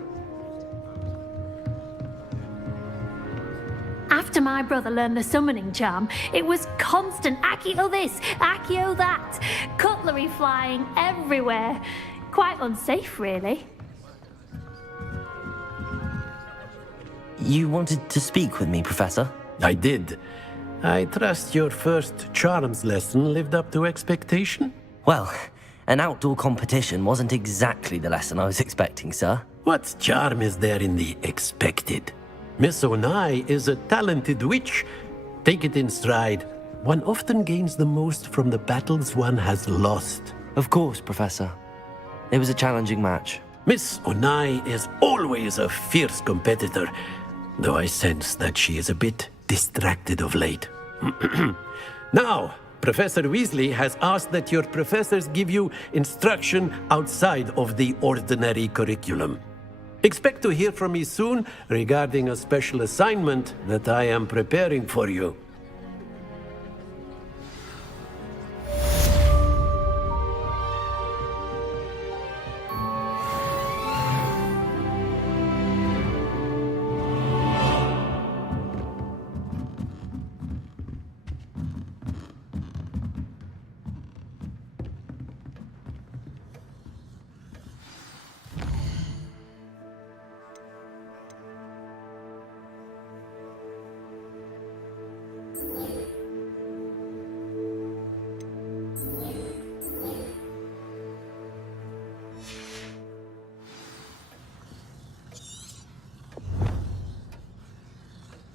After my brother learned the summoning charm, it was constant Accio this, Accio that, cutlery flying everywhere. Quite unsafe, really. You wanted to speak with me, Professor? I did. I trust your first charms lesson lived up to expectation? Well, an outdoor competition wasn't exactly the lesson I was expecting, sir. What charm is there in the expected? Miss Onai is a talented witch. Take it in stride. One often gains the most from the battles one has lost. Of course, Professor. It was a challenging match. Miss Onai is always a fierce competitor, though I sense that she is a bit distracted of late. Now, Professor Weasley has asked that your professors give you instruction outside of the ordinary curriculum. Expect to hear from me soon regarding a special assignment that I am preparing for you.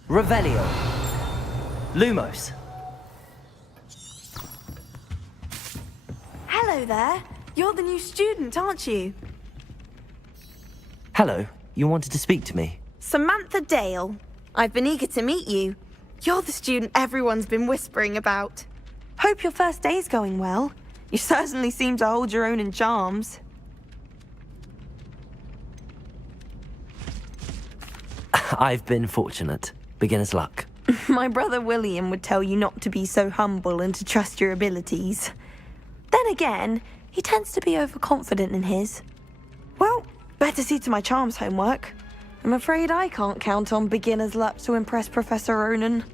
Revelio. Lumos. Hello there. You're the new student, aren't you? Hello, you wanted to speak to me? Samantha Dale. I've been eager to meet you. You're the student everyone's been whispering about. Hope your first day's going well. You certainly seem to hold your own in charms. I've been fortunate. Beginner's luck. My brother William would tell you not to be so humble and to trust your abilities. Then again, he tends to be overconfident in his. Well, better see to my charms homework. I'm afraid I can't count on beginner's luck to impress Professor Ronan.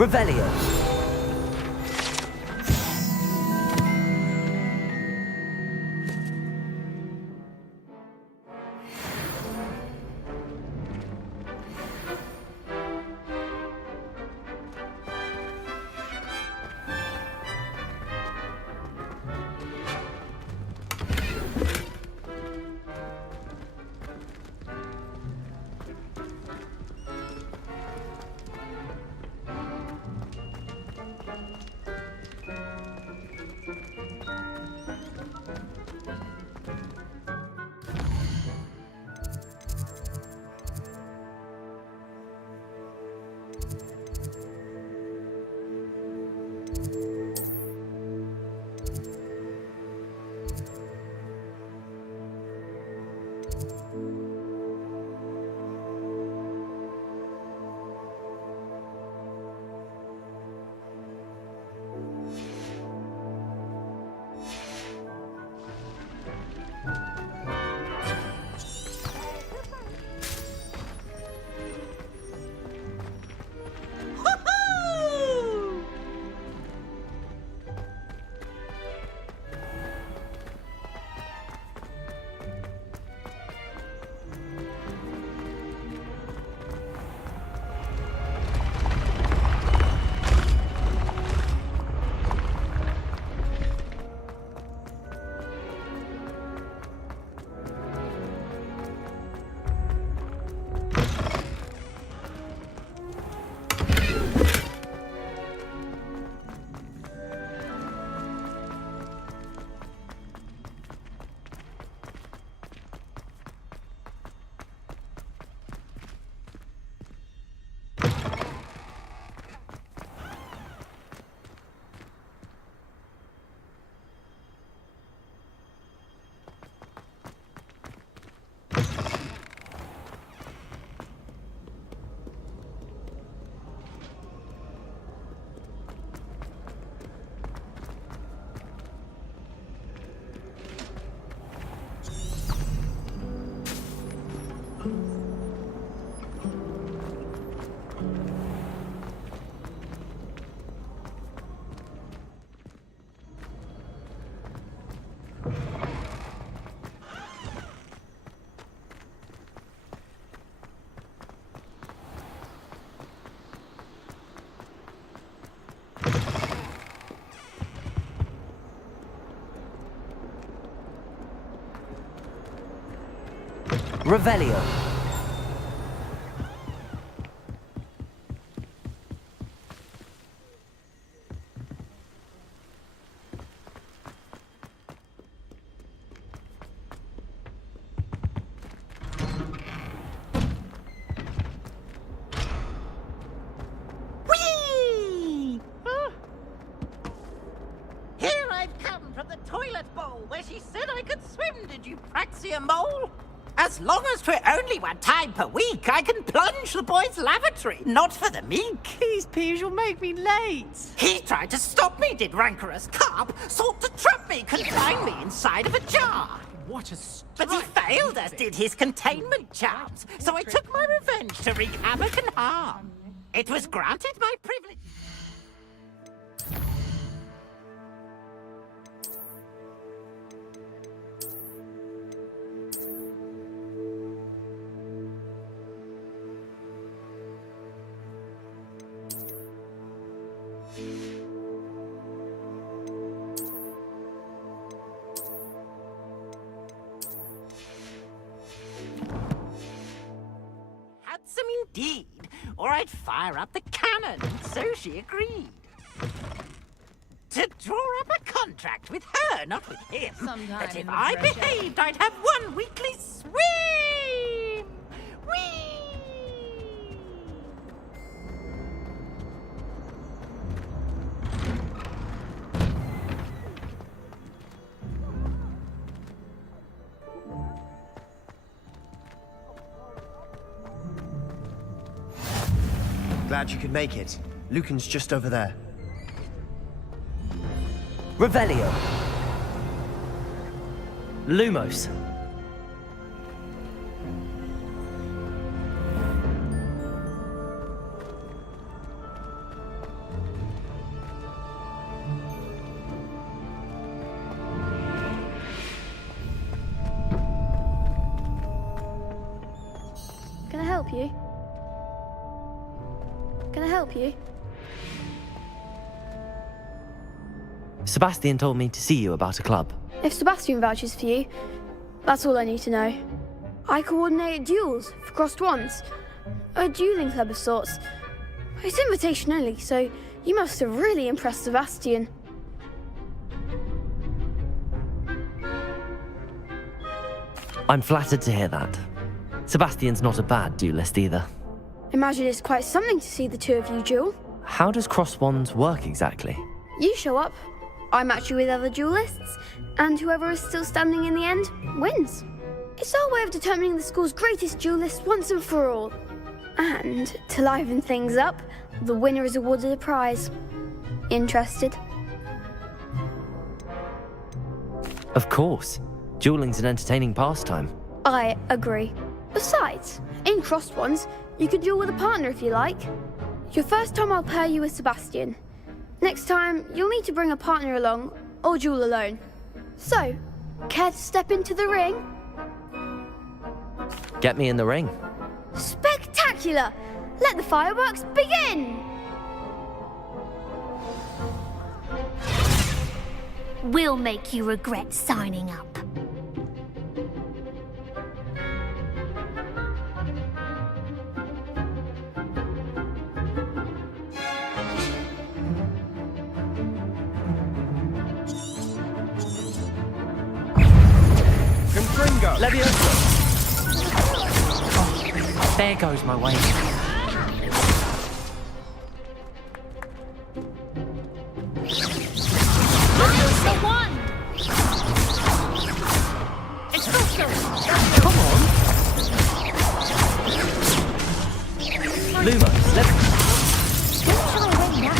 Revelio. Revelio. Whee! Here I've come from the toilet bowl where she said I could swim, did you praxia mole? As long as 'twere only one time per week, I can plunge the boy's lavatory, not for the meek. These peas will make me late. He tried to stop me, did rancorous carp, sought to trap me, confine me inside of a jar. What a But he failed, as did his containment charms, so I took my revenge to wreak havoc and harm. It was granted my privilege. Handsome indeed, or I'd fire up the cannon, and so she agreed. To draw up a contract with her, not with him, that if I behaved, I'd have one weekly swim! Whee! Glad you could make it. Lucan's just over there. Revelio. Lumos. Can I help you? Can I help you? Sebastian told me to see you about a club. If Sebastian vouches for you, that's all I need to know. I coordinate duels for crossed ones. A dueling club of sorts. It's invitation only, so you must have really impressed Sebastian. I'm flattered to hear that. Sebastian's not a bad duelist either. Imagine it's quite something to see the two of you duel. How does cross wands work exactly? You show up, I match you with other duelists, and whoever is still standing in the end wins. It's our way of determining the school's greatest duelist once and for all. And to liven things up, the winner is awarded a prize. Interested? Of course. Dueling's an entertaining pastime. I agree. Besides, in crossed ones, you can duel with a partner if you like. Your first time I'll pair you with Sebastian. Next time, you'll need to bring a partner along, or duel alone. So, care to step into the ring? Get me in the ring. Spectacular! Let the fireworks begin! We'll make you regret signing up. Leviosa! Oh, there goes my way. Leviosa won! It's Come on! Lumos, Don't shy away now.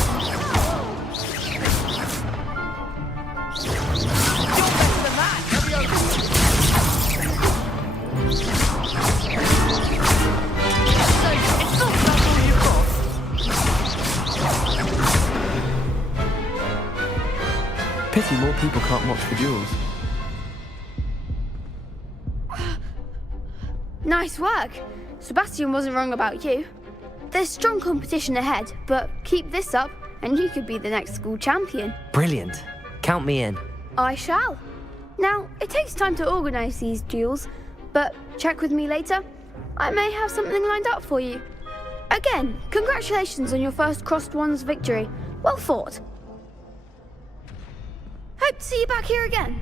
Pity more people can't watch the duels. Nice work. Sebastian wasn't wrong about you. There's strong competition ahead, but keep this up and you could be the next school champion. Brilliant. Count me in. I shall. Now, it takes time to organise these duels, but check with me later. I may have something lined up for you. Again, congratulations on your first Crossed Wands victory. Well fought. Hope to see you back here again.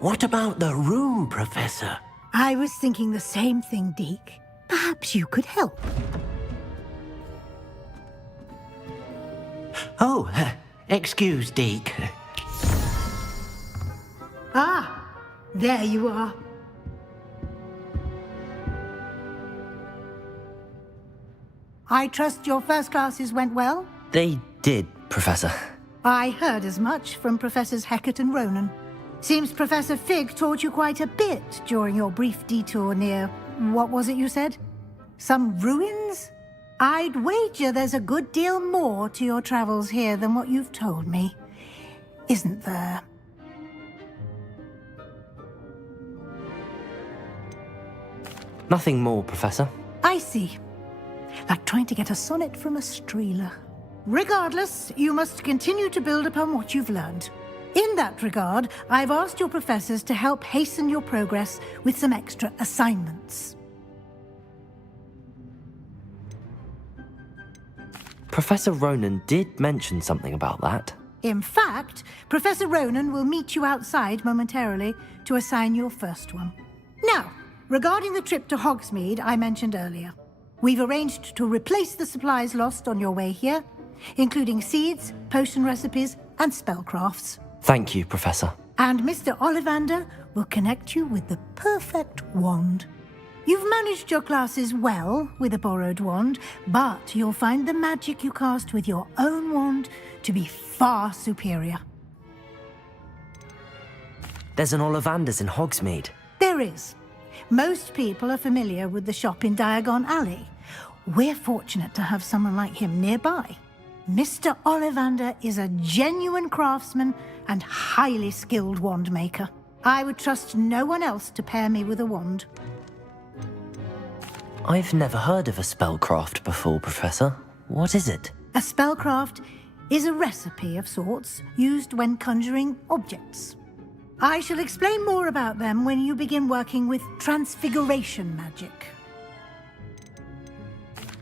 What about the room, Professor? I was thinking the same thing, Deke. Perhaps you could help. Oh, excuse, Deke. Ah, there you are. I trust your first classes went well? They did, Professor. I heard as much from Professors Hecat and Ronan. Seems Professor Fig taught you quite a bit during your brief detour near... what was it you said? Some ruins? I'd wager there's a good deal more to your travels here than what you've told me. Isn't there? Nothing more, Professor. I see. Like trying to get a sonnet from a streeler. Regardless, you must continue to build upon what you've learned. In that regard, I've asked your professors to help hasten your progress with some extra assignments. Professor Ronan did mention something about that. In fact, Professor Ronan will meet you outside momentarily to assign your first one. Now, regarding the trip to Hogsmeade I mentioned earlier, we've arranged to replace the supplies lost on your way here, including seeds, potion recipes, and spellcrafts. Thank you, Professor. And Mr. Ollivander will connect you with the perfect wand. You've managed your classes well with a borrowed wand, but you'll find the magic you cast with your own wand to be far superior. There's an Ollivander's in Hogsmeade. There is. Most people are familiar with the shop in Diagon Alley. We're fortunate to have someone like him nearby. Mr. Ollivander is a genuine craftsman and highly skilled wand maker. I would trust no one else to pair me with a wand. I've never heard of a spellcraft before, Professor. What is it? A spellcraft is a recipe of sorts used when conjuring objects. I shall explain more about them when you begin working with transfiguration magic.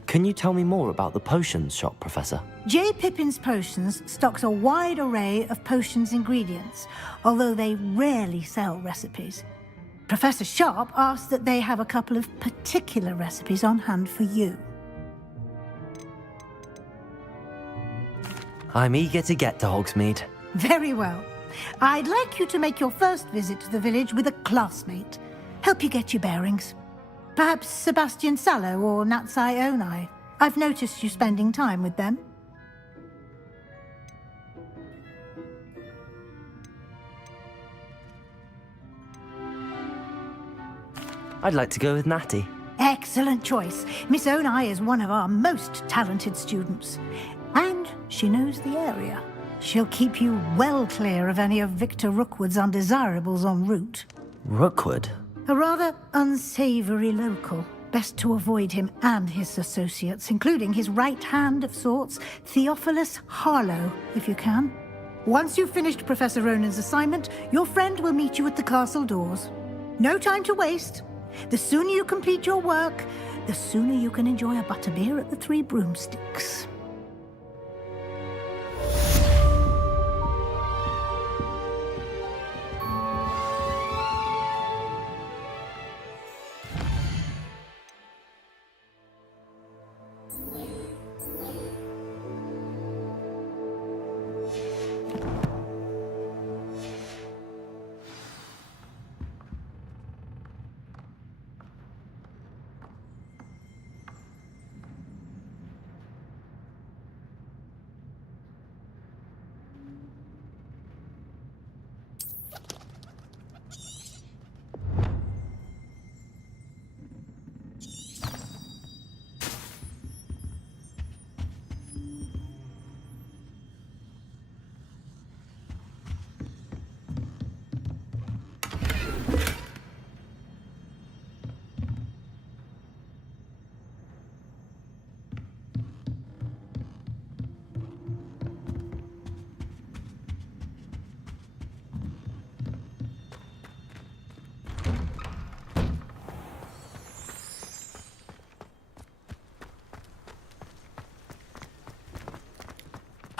Can you tell me more about the potions shop, Professor? J. Pippin's Potions stocks a wide array of potions ingredients, although they rarely sell recipes. Professor Sharp asked that they have a couple of particular recipes on hand for you. I'm eager to get to Hogsmeade. Very well. I'd like you to make your first visit to the village with a classmate. Help you get your bearings. Perhaps Sebastian Sallow or Natsai Onai. I've noticed you spending time with them. I'd like to go with Natty. excellent choice. Miss Onai is one of our most talented students. And she knows the area. She'll keep you well clear of any of Victor Rookwood's undesirables en route. Rookwood? A rather unsavory local. Best to avoid him and his associates, including his right hand of sorts, Theophilus Harlow, if you can. Once you've finished Professor Ronan's assignment, your friend will meet you at the castle doors. No time to waste. The sooner you complete your work, the sooner you can enjoy a butterbeer at the Three Broomsticks.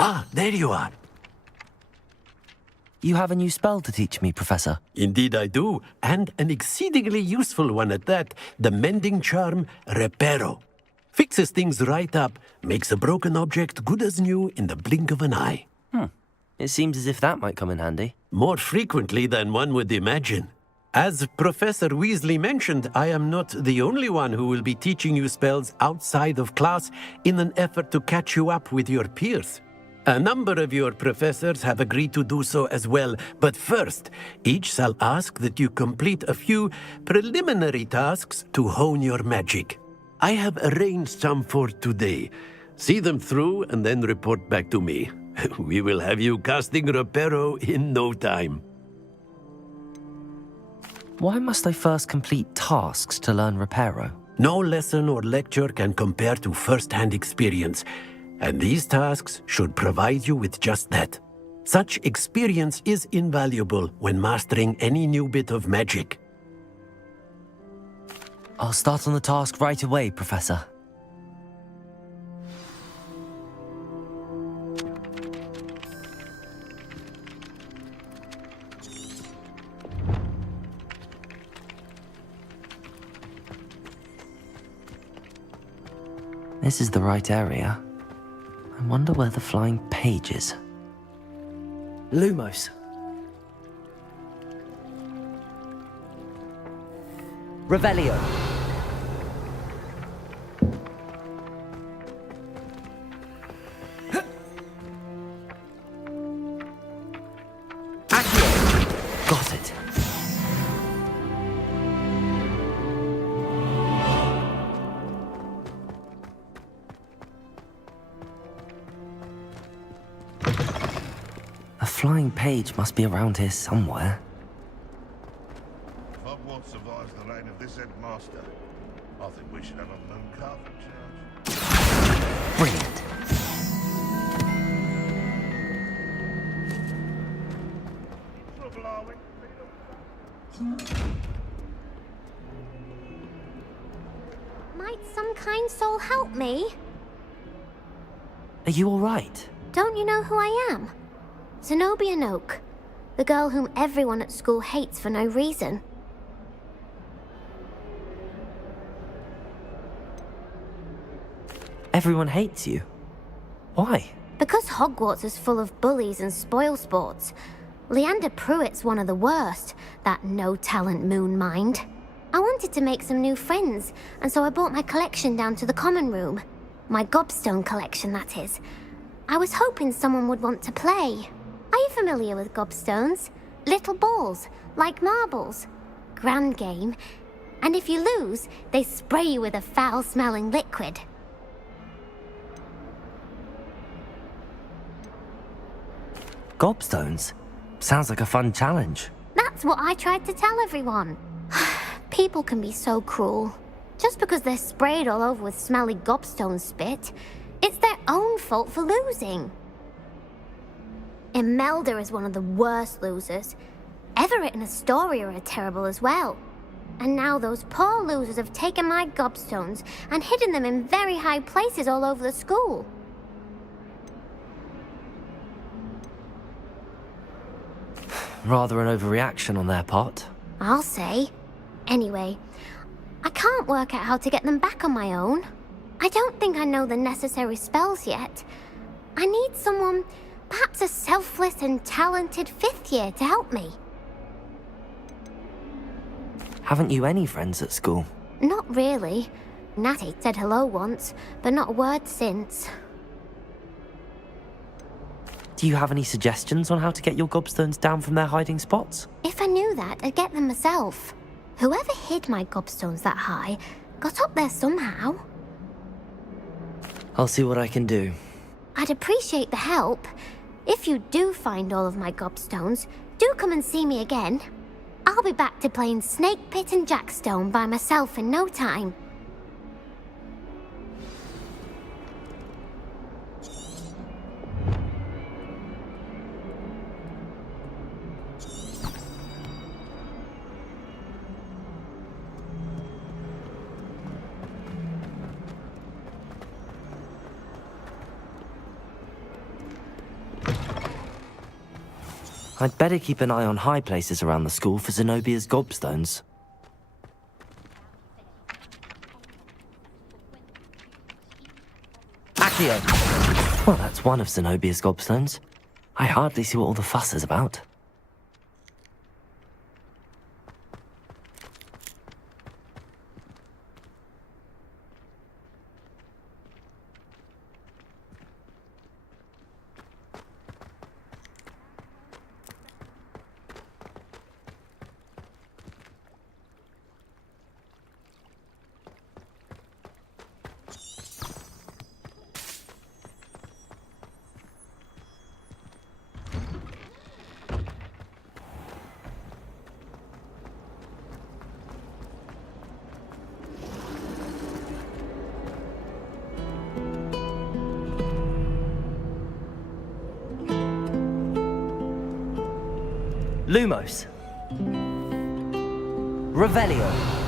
Ah, there you are. You have a new spell to teach me, Professor. Indeed I do, and an exceedingly useful one at that. The mending charm, Reparo. Fixes things right up, makes a broken object good as new in the blink of an eye. It seems as if that might come in handy. More frequently than one would imagine. As Professor Weasley mentioned, I am not the only one who will be teaching you spells outside of class in an effort to catch you up with your peers. A number of your professors have agreed to do so as well, but first, each shall ask that you complete a few preliminary tasks to hone your magic. I have arranged some for today. See them through and then report back to me. We will have you casting Reparo in no time. Why must I first complete tasks to learn Reparo? No lesson or lecture can compare to first-hand experience. And these tasks should provide you with just that. Such experience is invaluable when mastering any new bit of magic. I'll start on the task right away, Professor. This is the right area. I wonder where the flying page is. Lumos. Revelio. Accio. Got it. A flying page must be around here somewhere. If Hogwarts survives the reign of this headmaster, I think we should have a moon carving charge. Brilliant. Trouble, are we? Might some kind soul help me? Are you all right? Don't you know who I am? Zenobia Noak, the girl whom everyone at school hates for no reason. Everyone hates you. Why? Because Hogwarts is full of bullies and spoilsports. Leander Pruitt's one of the worst, that no-talent moon mind. I wanted to make some new friends, and so I brought my collection down to the common room. My gobstone collection, that is. I was hoping someone would want to play. Are you familiar with gobstones? Little balls, like marbles. Grand game. And if you lose, they spray you with a foul-smelling liquid. Gobstones? Sounds like a fun challenge. That's what I tried to tell everyone. People can be so cruel. Just because they're sprayed all over with smelly gobstone spit, it's their own fault for losing. Imelda is one of the worst losers. Everett and Astoria are terrible as well. And now those poor losers have taken my gobstones and hidden them in very high places all over the school. Rather an overreaction on their part. I'll say. Anyway, I can't work out how to get them back on my own. I don't think I know the necessary spells yet. I need someone, perhaps a selfless and talented 5th year to help me. Haven't you any friends at school? Not really. Natty said hello once, but not a word since. Do you have any suggestions on how to get your gobstones down from their hiding spots? If I knew that, I'd get them myself. Whoever hid my gobstones that high got up there somehow. I'll see what I can do. I'd appreciate the help. If you do find all of my gobstones, do come and see me again. I'll be back to playing Snake Pit and Jackstone by myself in no time. I'd better keep an eye on high places around the school for Zenobia's gobstones. Accio! Well, that's one of Zenobia's gobstones. I hardly see what all the fuss is about. Lumos. Revelio.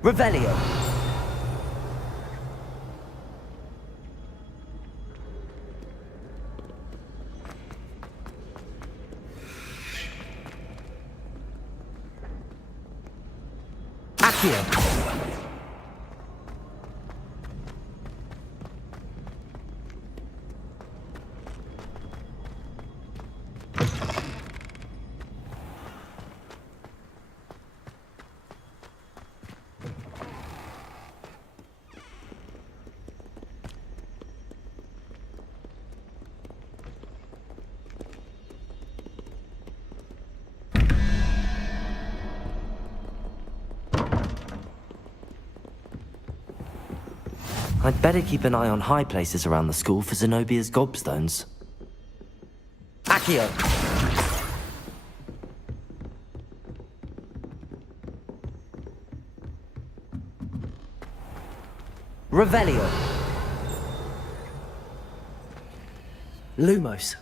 Revelio. Accio. I'd better keep an eye on high places around the school for Zenobia's gobstones. Accio! Revelio. Lumos.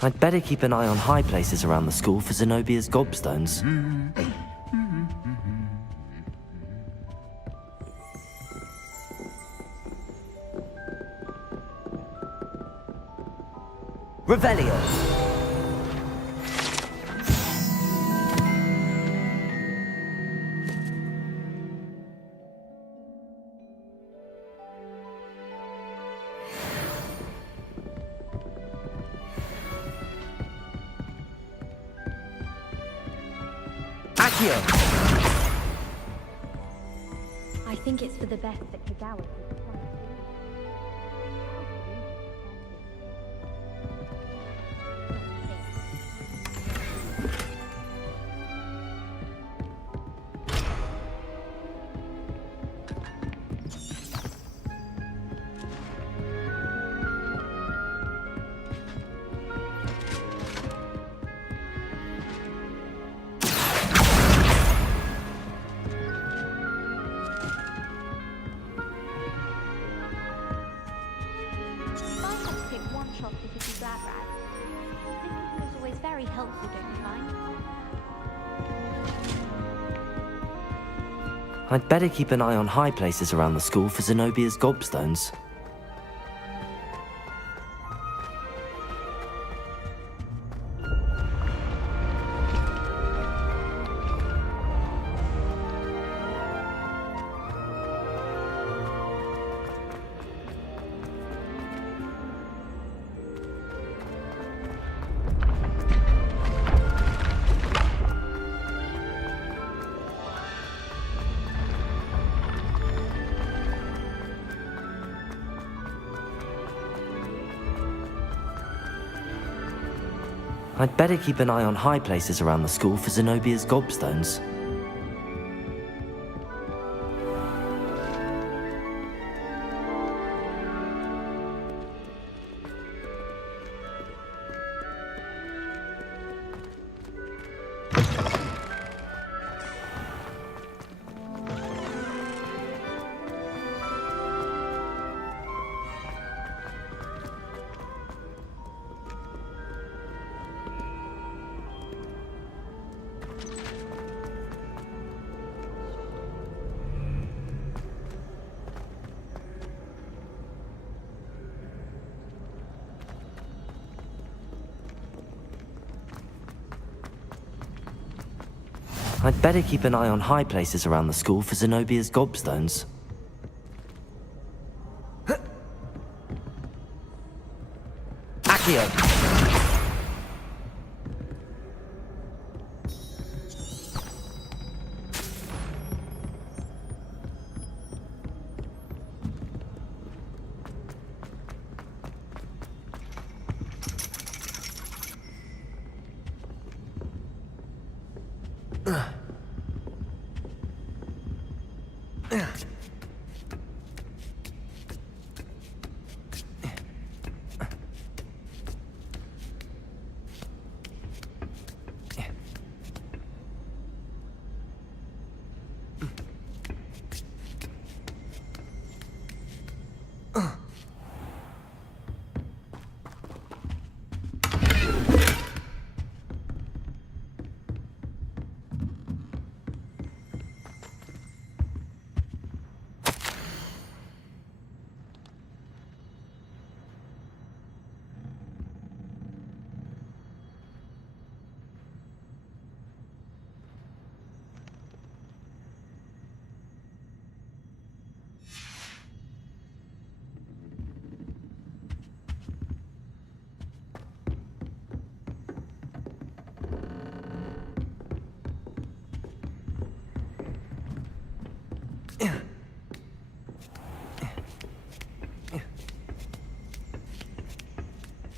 I'd better keep an eye on high places around the school for Zenobia's gobstones. Revelio. I think it's for the best that Kagawa I'd better keep an eye on high places around the school for Zenobia's gobstones. I'd better keep an eye on high places around the school for Zenobia's gobstones. I'd better keep an eye on high places around the school for Zenobia's gobstones. Accio!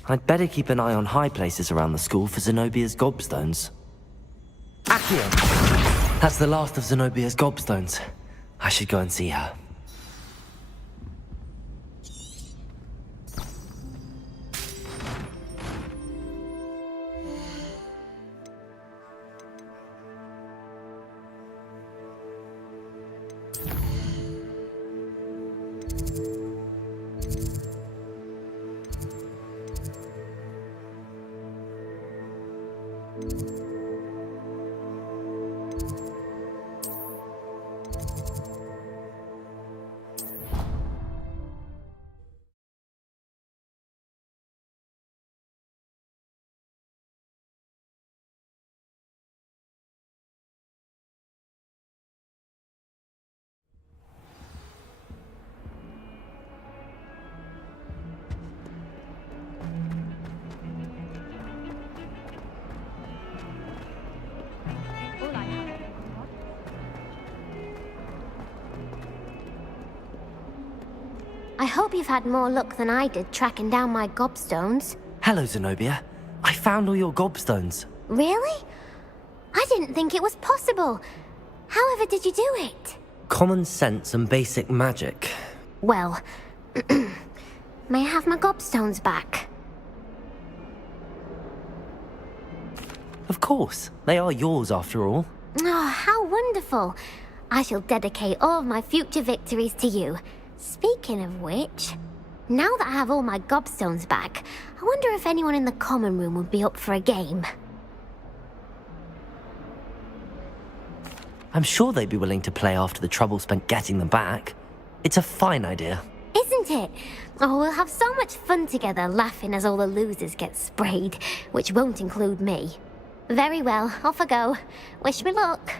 I'd better keep an eye on high places around the school for Zenobia's gobstones. Accio! That's the last of Zenobia's gobstones. I should go and see her. I hope you've had more luck than I did tracking down my gobstones. Hello, Zenobia. I found all your gobstones. Really? I didn't think it was possible. However did you do it? Common sense and basic magic. Well, may I have my gobstones back? Of course. They are yours after all. Oh, how wonderful. I shall dedicate all of my future victories to you. Speaking of which, now that I have all my gobstones back, I wonder if anyone in the common room would be up for a game. I'm sure they'd be willing to play after the trouble spent getting them back. It's a fine idea. Isn't it? Oh, we'll have so much fun together laughing as all the losers get sprayed, which won't include me. Very well, off I go. Wish me luck.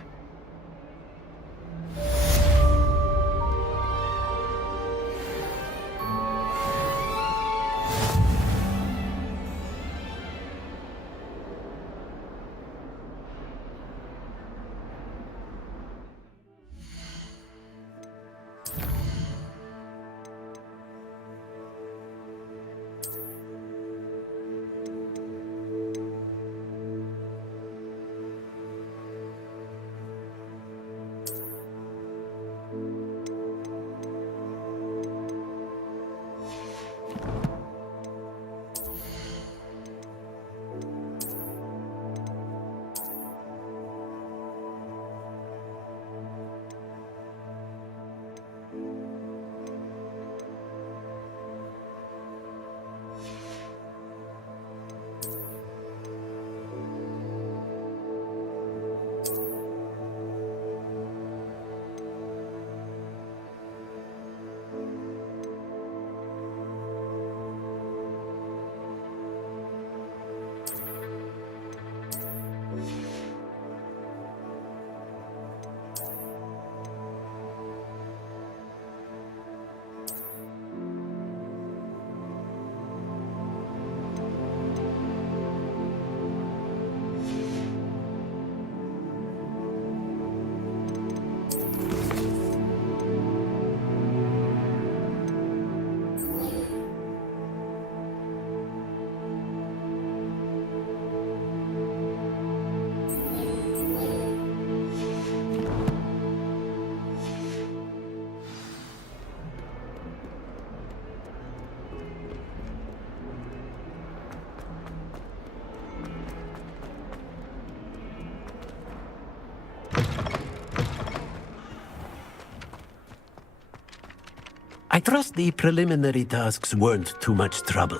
I trust the preliminary tasks weren't too much trouble.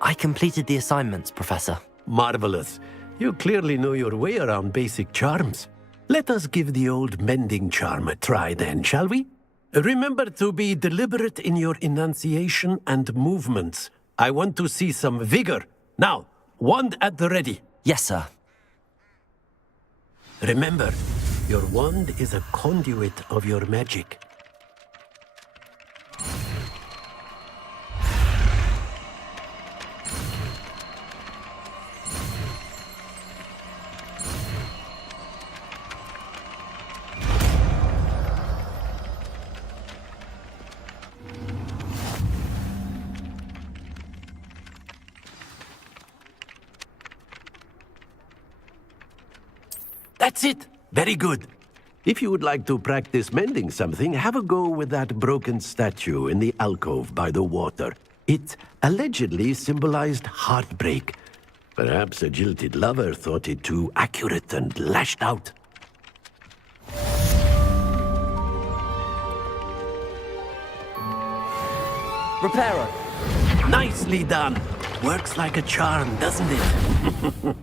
I completed the assignments, Professor. Marvelous. You clearly know your way around basic charms. Let us give the old mending charm a try then, shall we? Remember to be deliberate in your enunciation and movements. I want to see some vigor. Now, wand at the ready. Yes, sir. Remember, your wand is a conduit of your magic. That's it. Very good. If you would like to practice mending something, have a go with that broken statue in the alcove by the water. It allegedly symbolized heartbreak. Perhaps a jilted lover thought it too accurate and lashed out. Reparo! Nicely done. Works like a charm, doesn't it?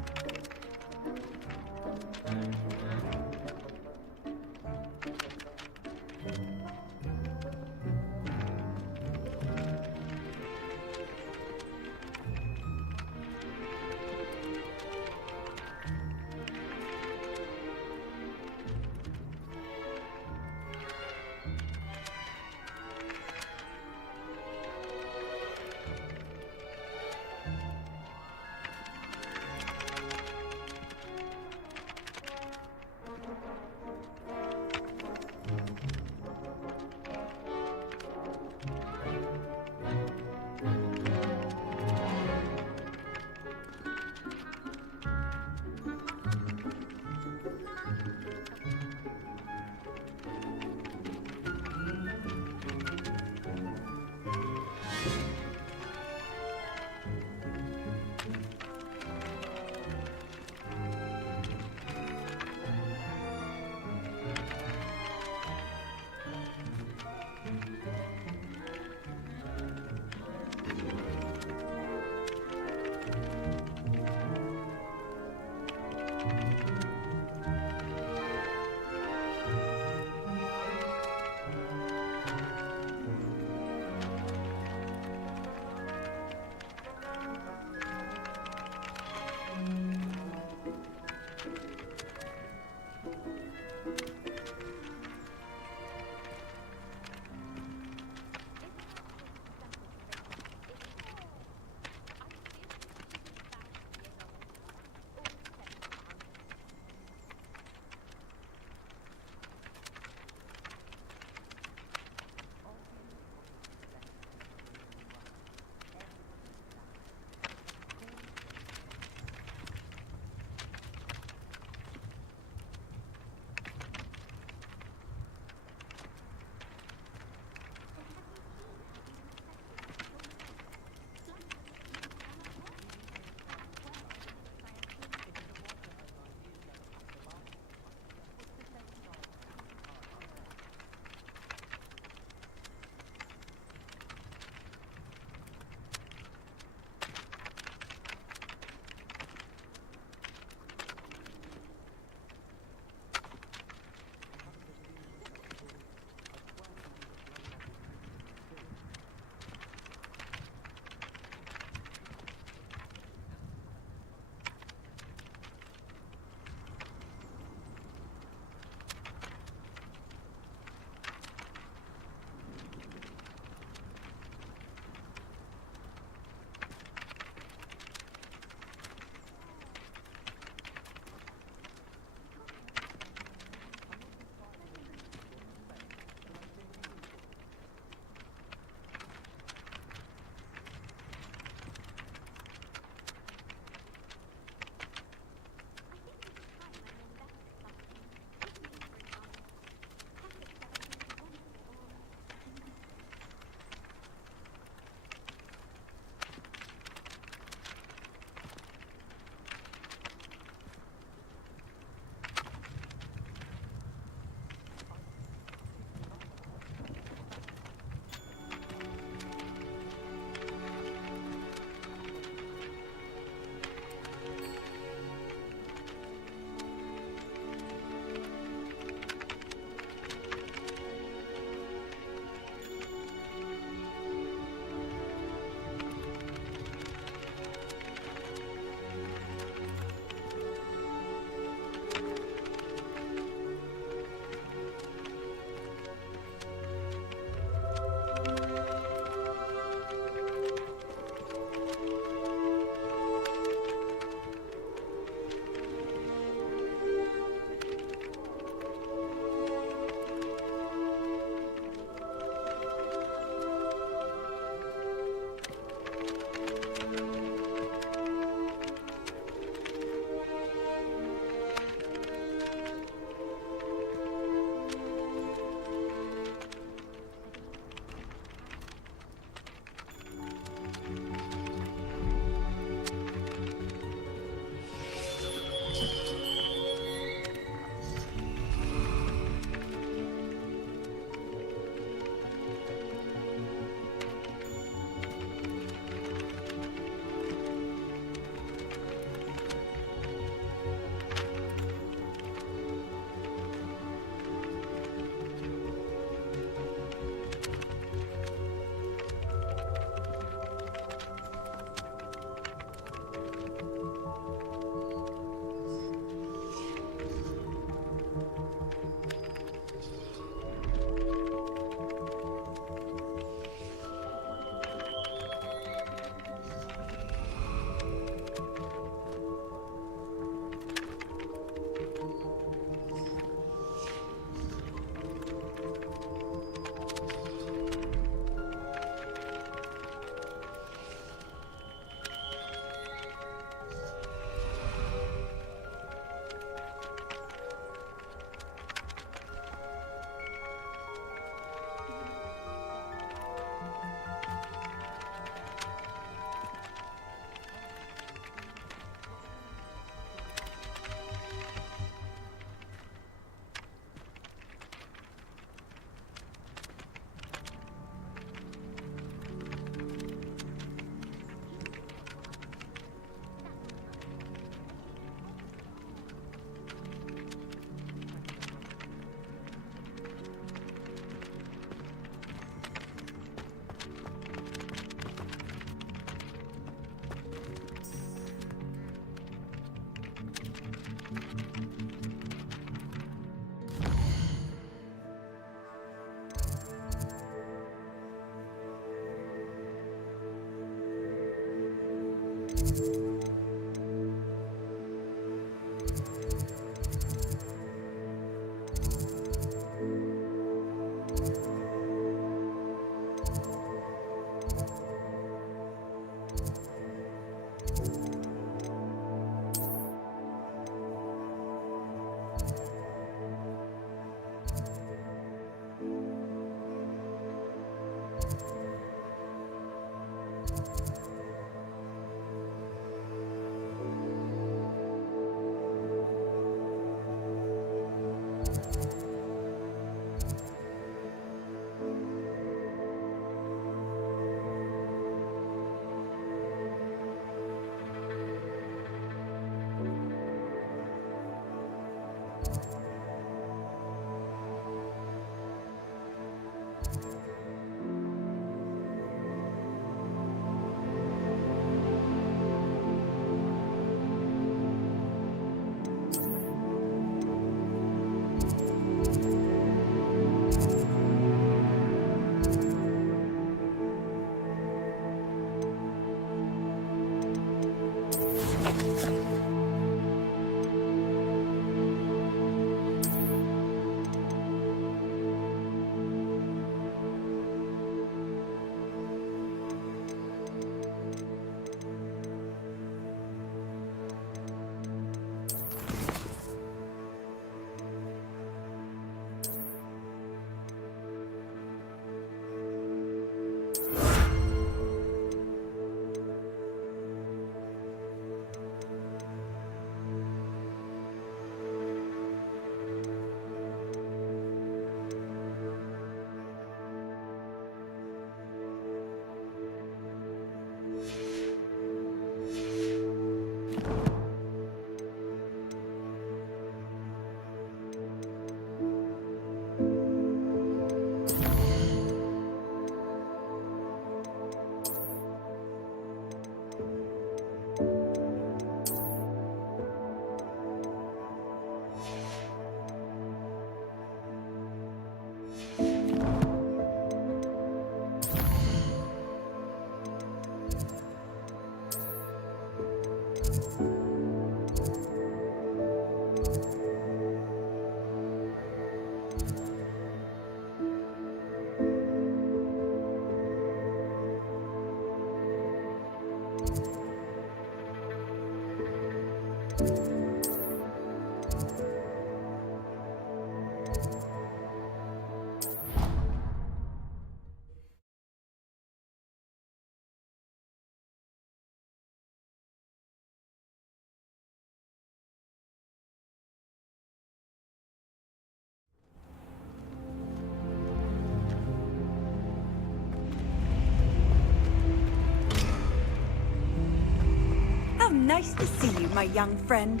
Nice to see you, my young friend.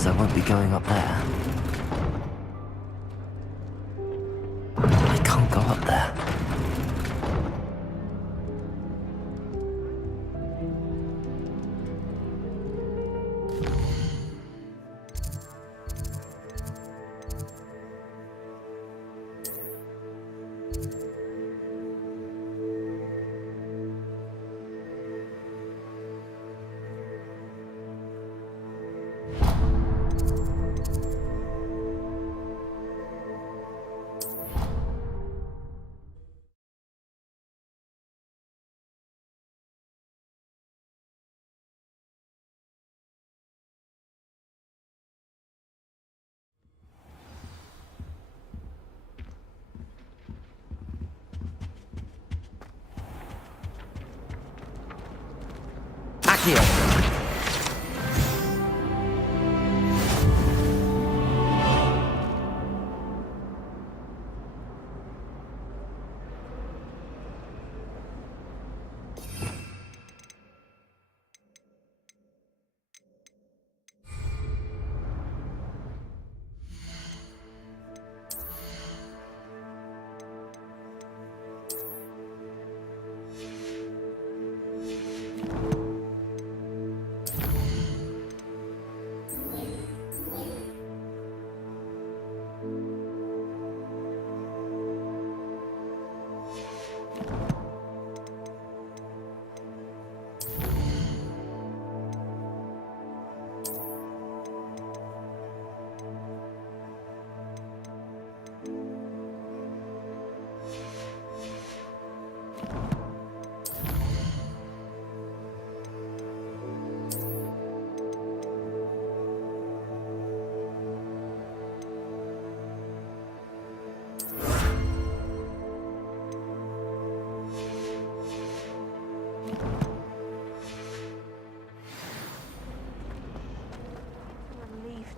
I won't be going up there. I can't go up there.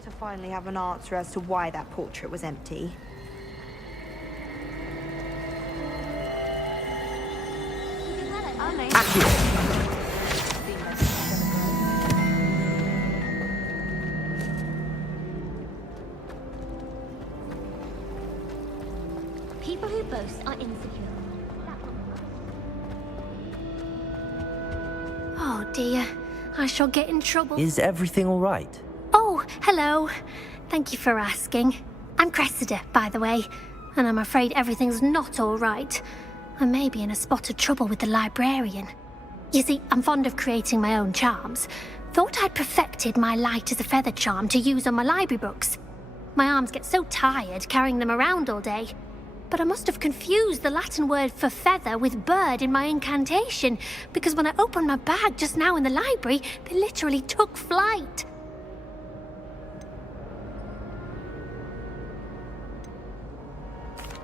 To finally have an answer as to why that portrait was empty. People who boast are insecure. Oh dear, I shall get in trouble. Is everything all right? Oh, hello. Thank you for asking. I'm Cressida, by the way, and I'm afraid everything's not all right. I may be in a spot of trouble with the librarian. You see, I'm fond of creating my own charms. Thought I'd perfected my light as a feather charm to use on my library books. My arms get so tired carrying them around all day. But I must have confused the Latin word for feather with bird in my incantation, because when I opened my bag just now in the library, they literally took flight.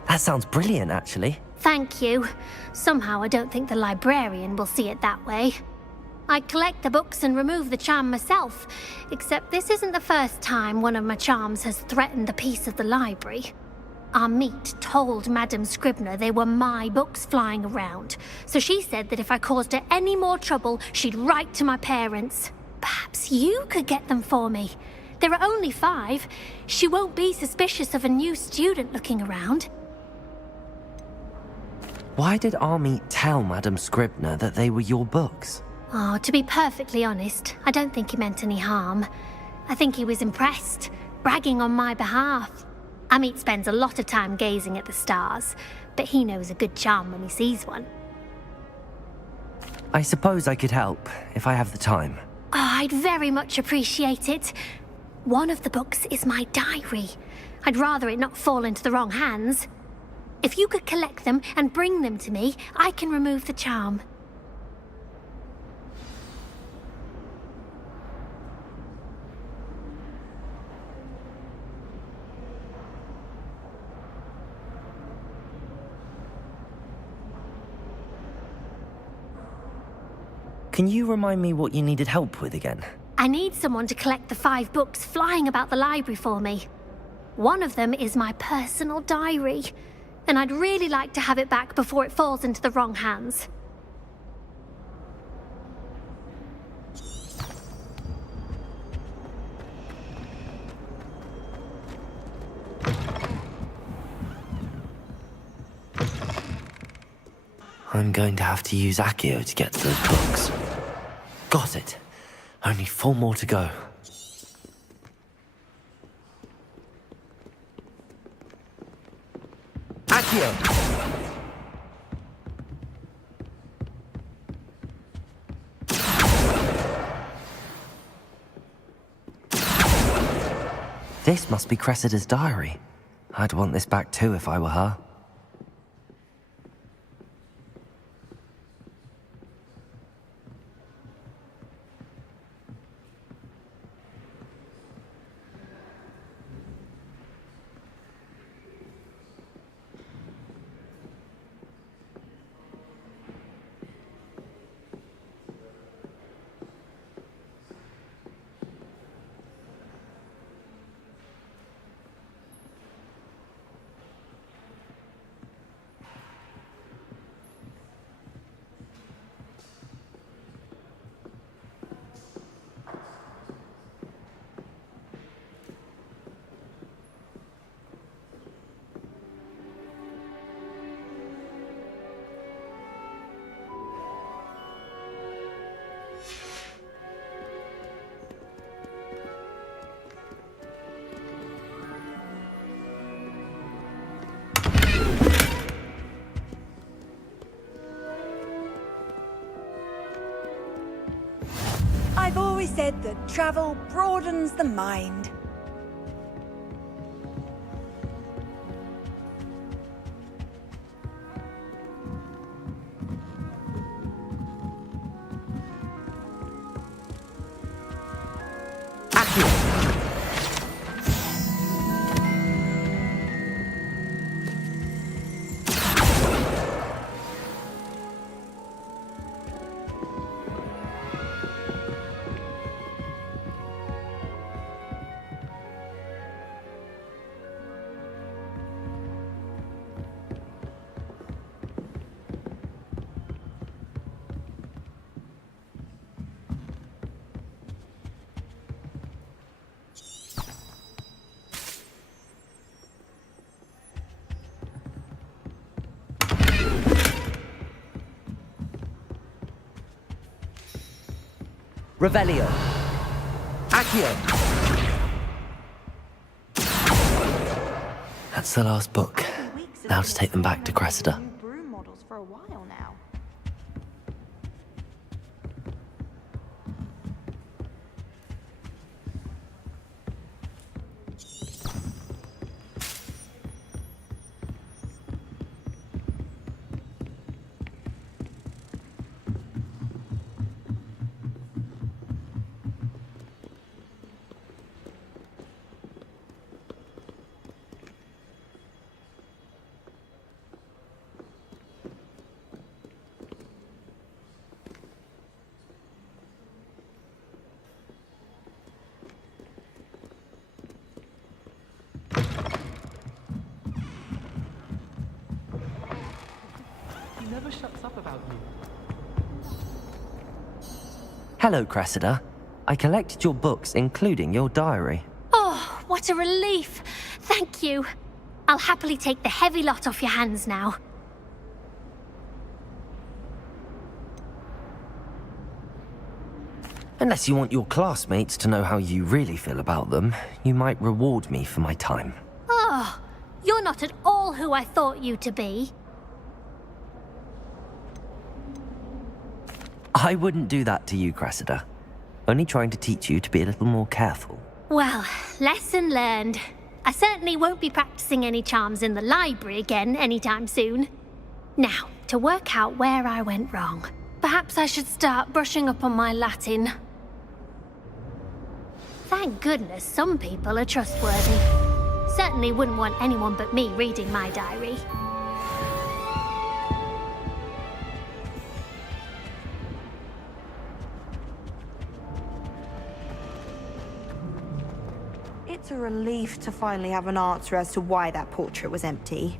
That sounds brilliant, actually. Thank you. Somehow I don't think the librarian will see it that way. I collect the books and remove the charm myself, except this isn't the first time one of my charms has threatened the peace of the library. Our meet told Madame Scribner they were my books flying around, so she said that if I caused her any more trouble, she'd write to my parents. Perhaps you could get them for me. There are only 5. She won't be suspicious of a new student looking around. Why did Army tell Madame Scribner that they were your books? Oh, to be perfectly honest, I don't think he meant any harm. I think he was impressed, bragging on my behalf. Amit spends a lot of time gazing at the stars, but he knows a good charm when he sees one. I suppose I could help, if I have the time. Oh, I'd very much appreciate it. One of the books is my diary. I'd rather it not fall into the wrong hands. If you could collect them and bring them to me, I can remove the charm. Can you remind me what you needed help with again? I need someone to collect the 5 books flying about the library for me. One of them is my personal diary, and I'd really like to have it back before it falls into the wrong hands. I'm going to have to use Accio to get to those books. Got it. Only 4 more to go. Accio! This must be Cressida's diary. I'd want this back too if I were her. I've always said that travel broadens the mind. Revelio. Accio. That's the last book. Now to take them back to Cressida. Broom models for a while now. He never shuts up about you. Hello, Cressida. I collected your books, including your diary. Oh, what a relief. Thank you. I'll happily take the heavy lot off your hands now. Unless you want your classmates to know how you really feel about them, you might reward me for my time. Oh, you're not at all who I thought you to be. I wouldn't do that to you, Cressida. Only trying to teach you to be a little more careful. Well, lesson learned. I certainly won't be practicing any charms in the library again anytime soon. Now, to work out where I went wrong. Perhaps I should start brushing up on my Latin. Thank goodness some people are trustworthy. Certainly wouldn't want anyone but me reading my diary. It's a relief to finally have an answer as to why that portrait was empty.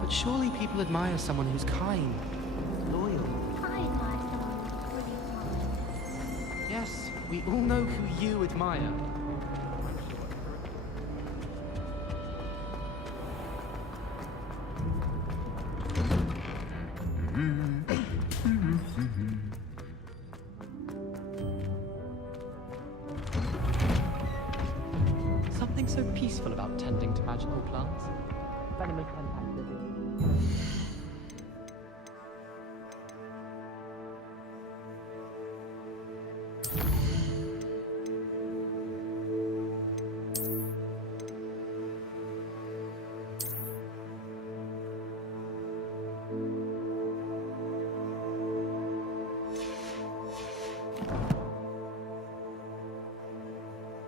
But surely people admire someone who's kind, loyal. I admire someone who's brilliant. Yes, we all know who you admire. Something so peaceful about tending to magical plants. Venomous contact.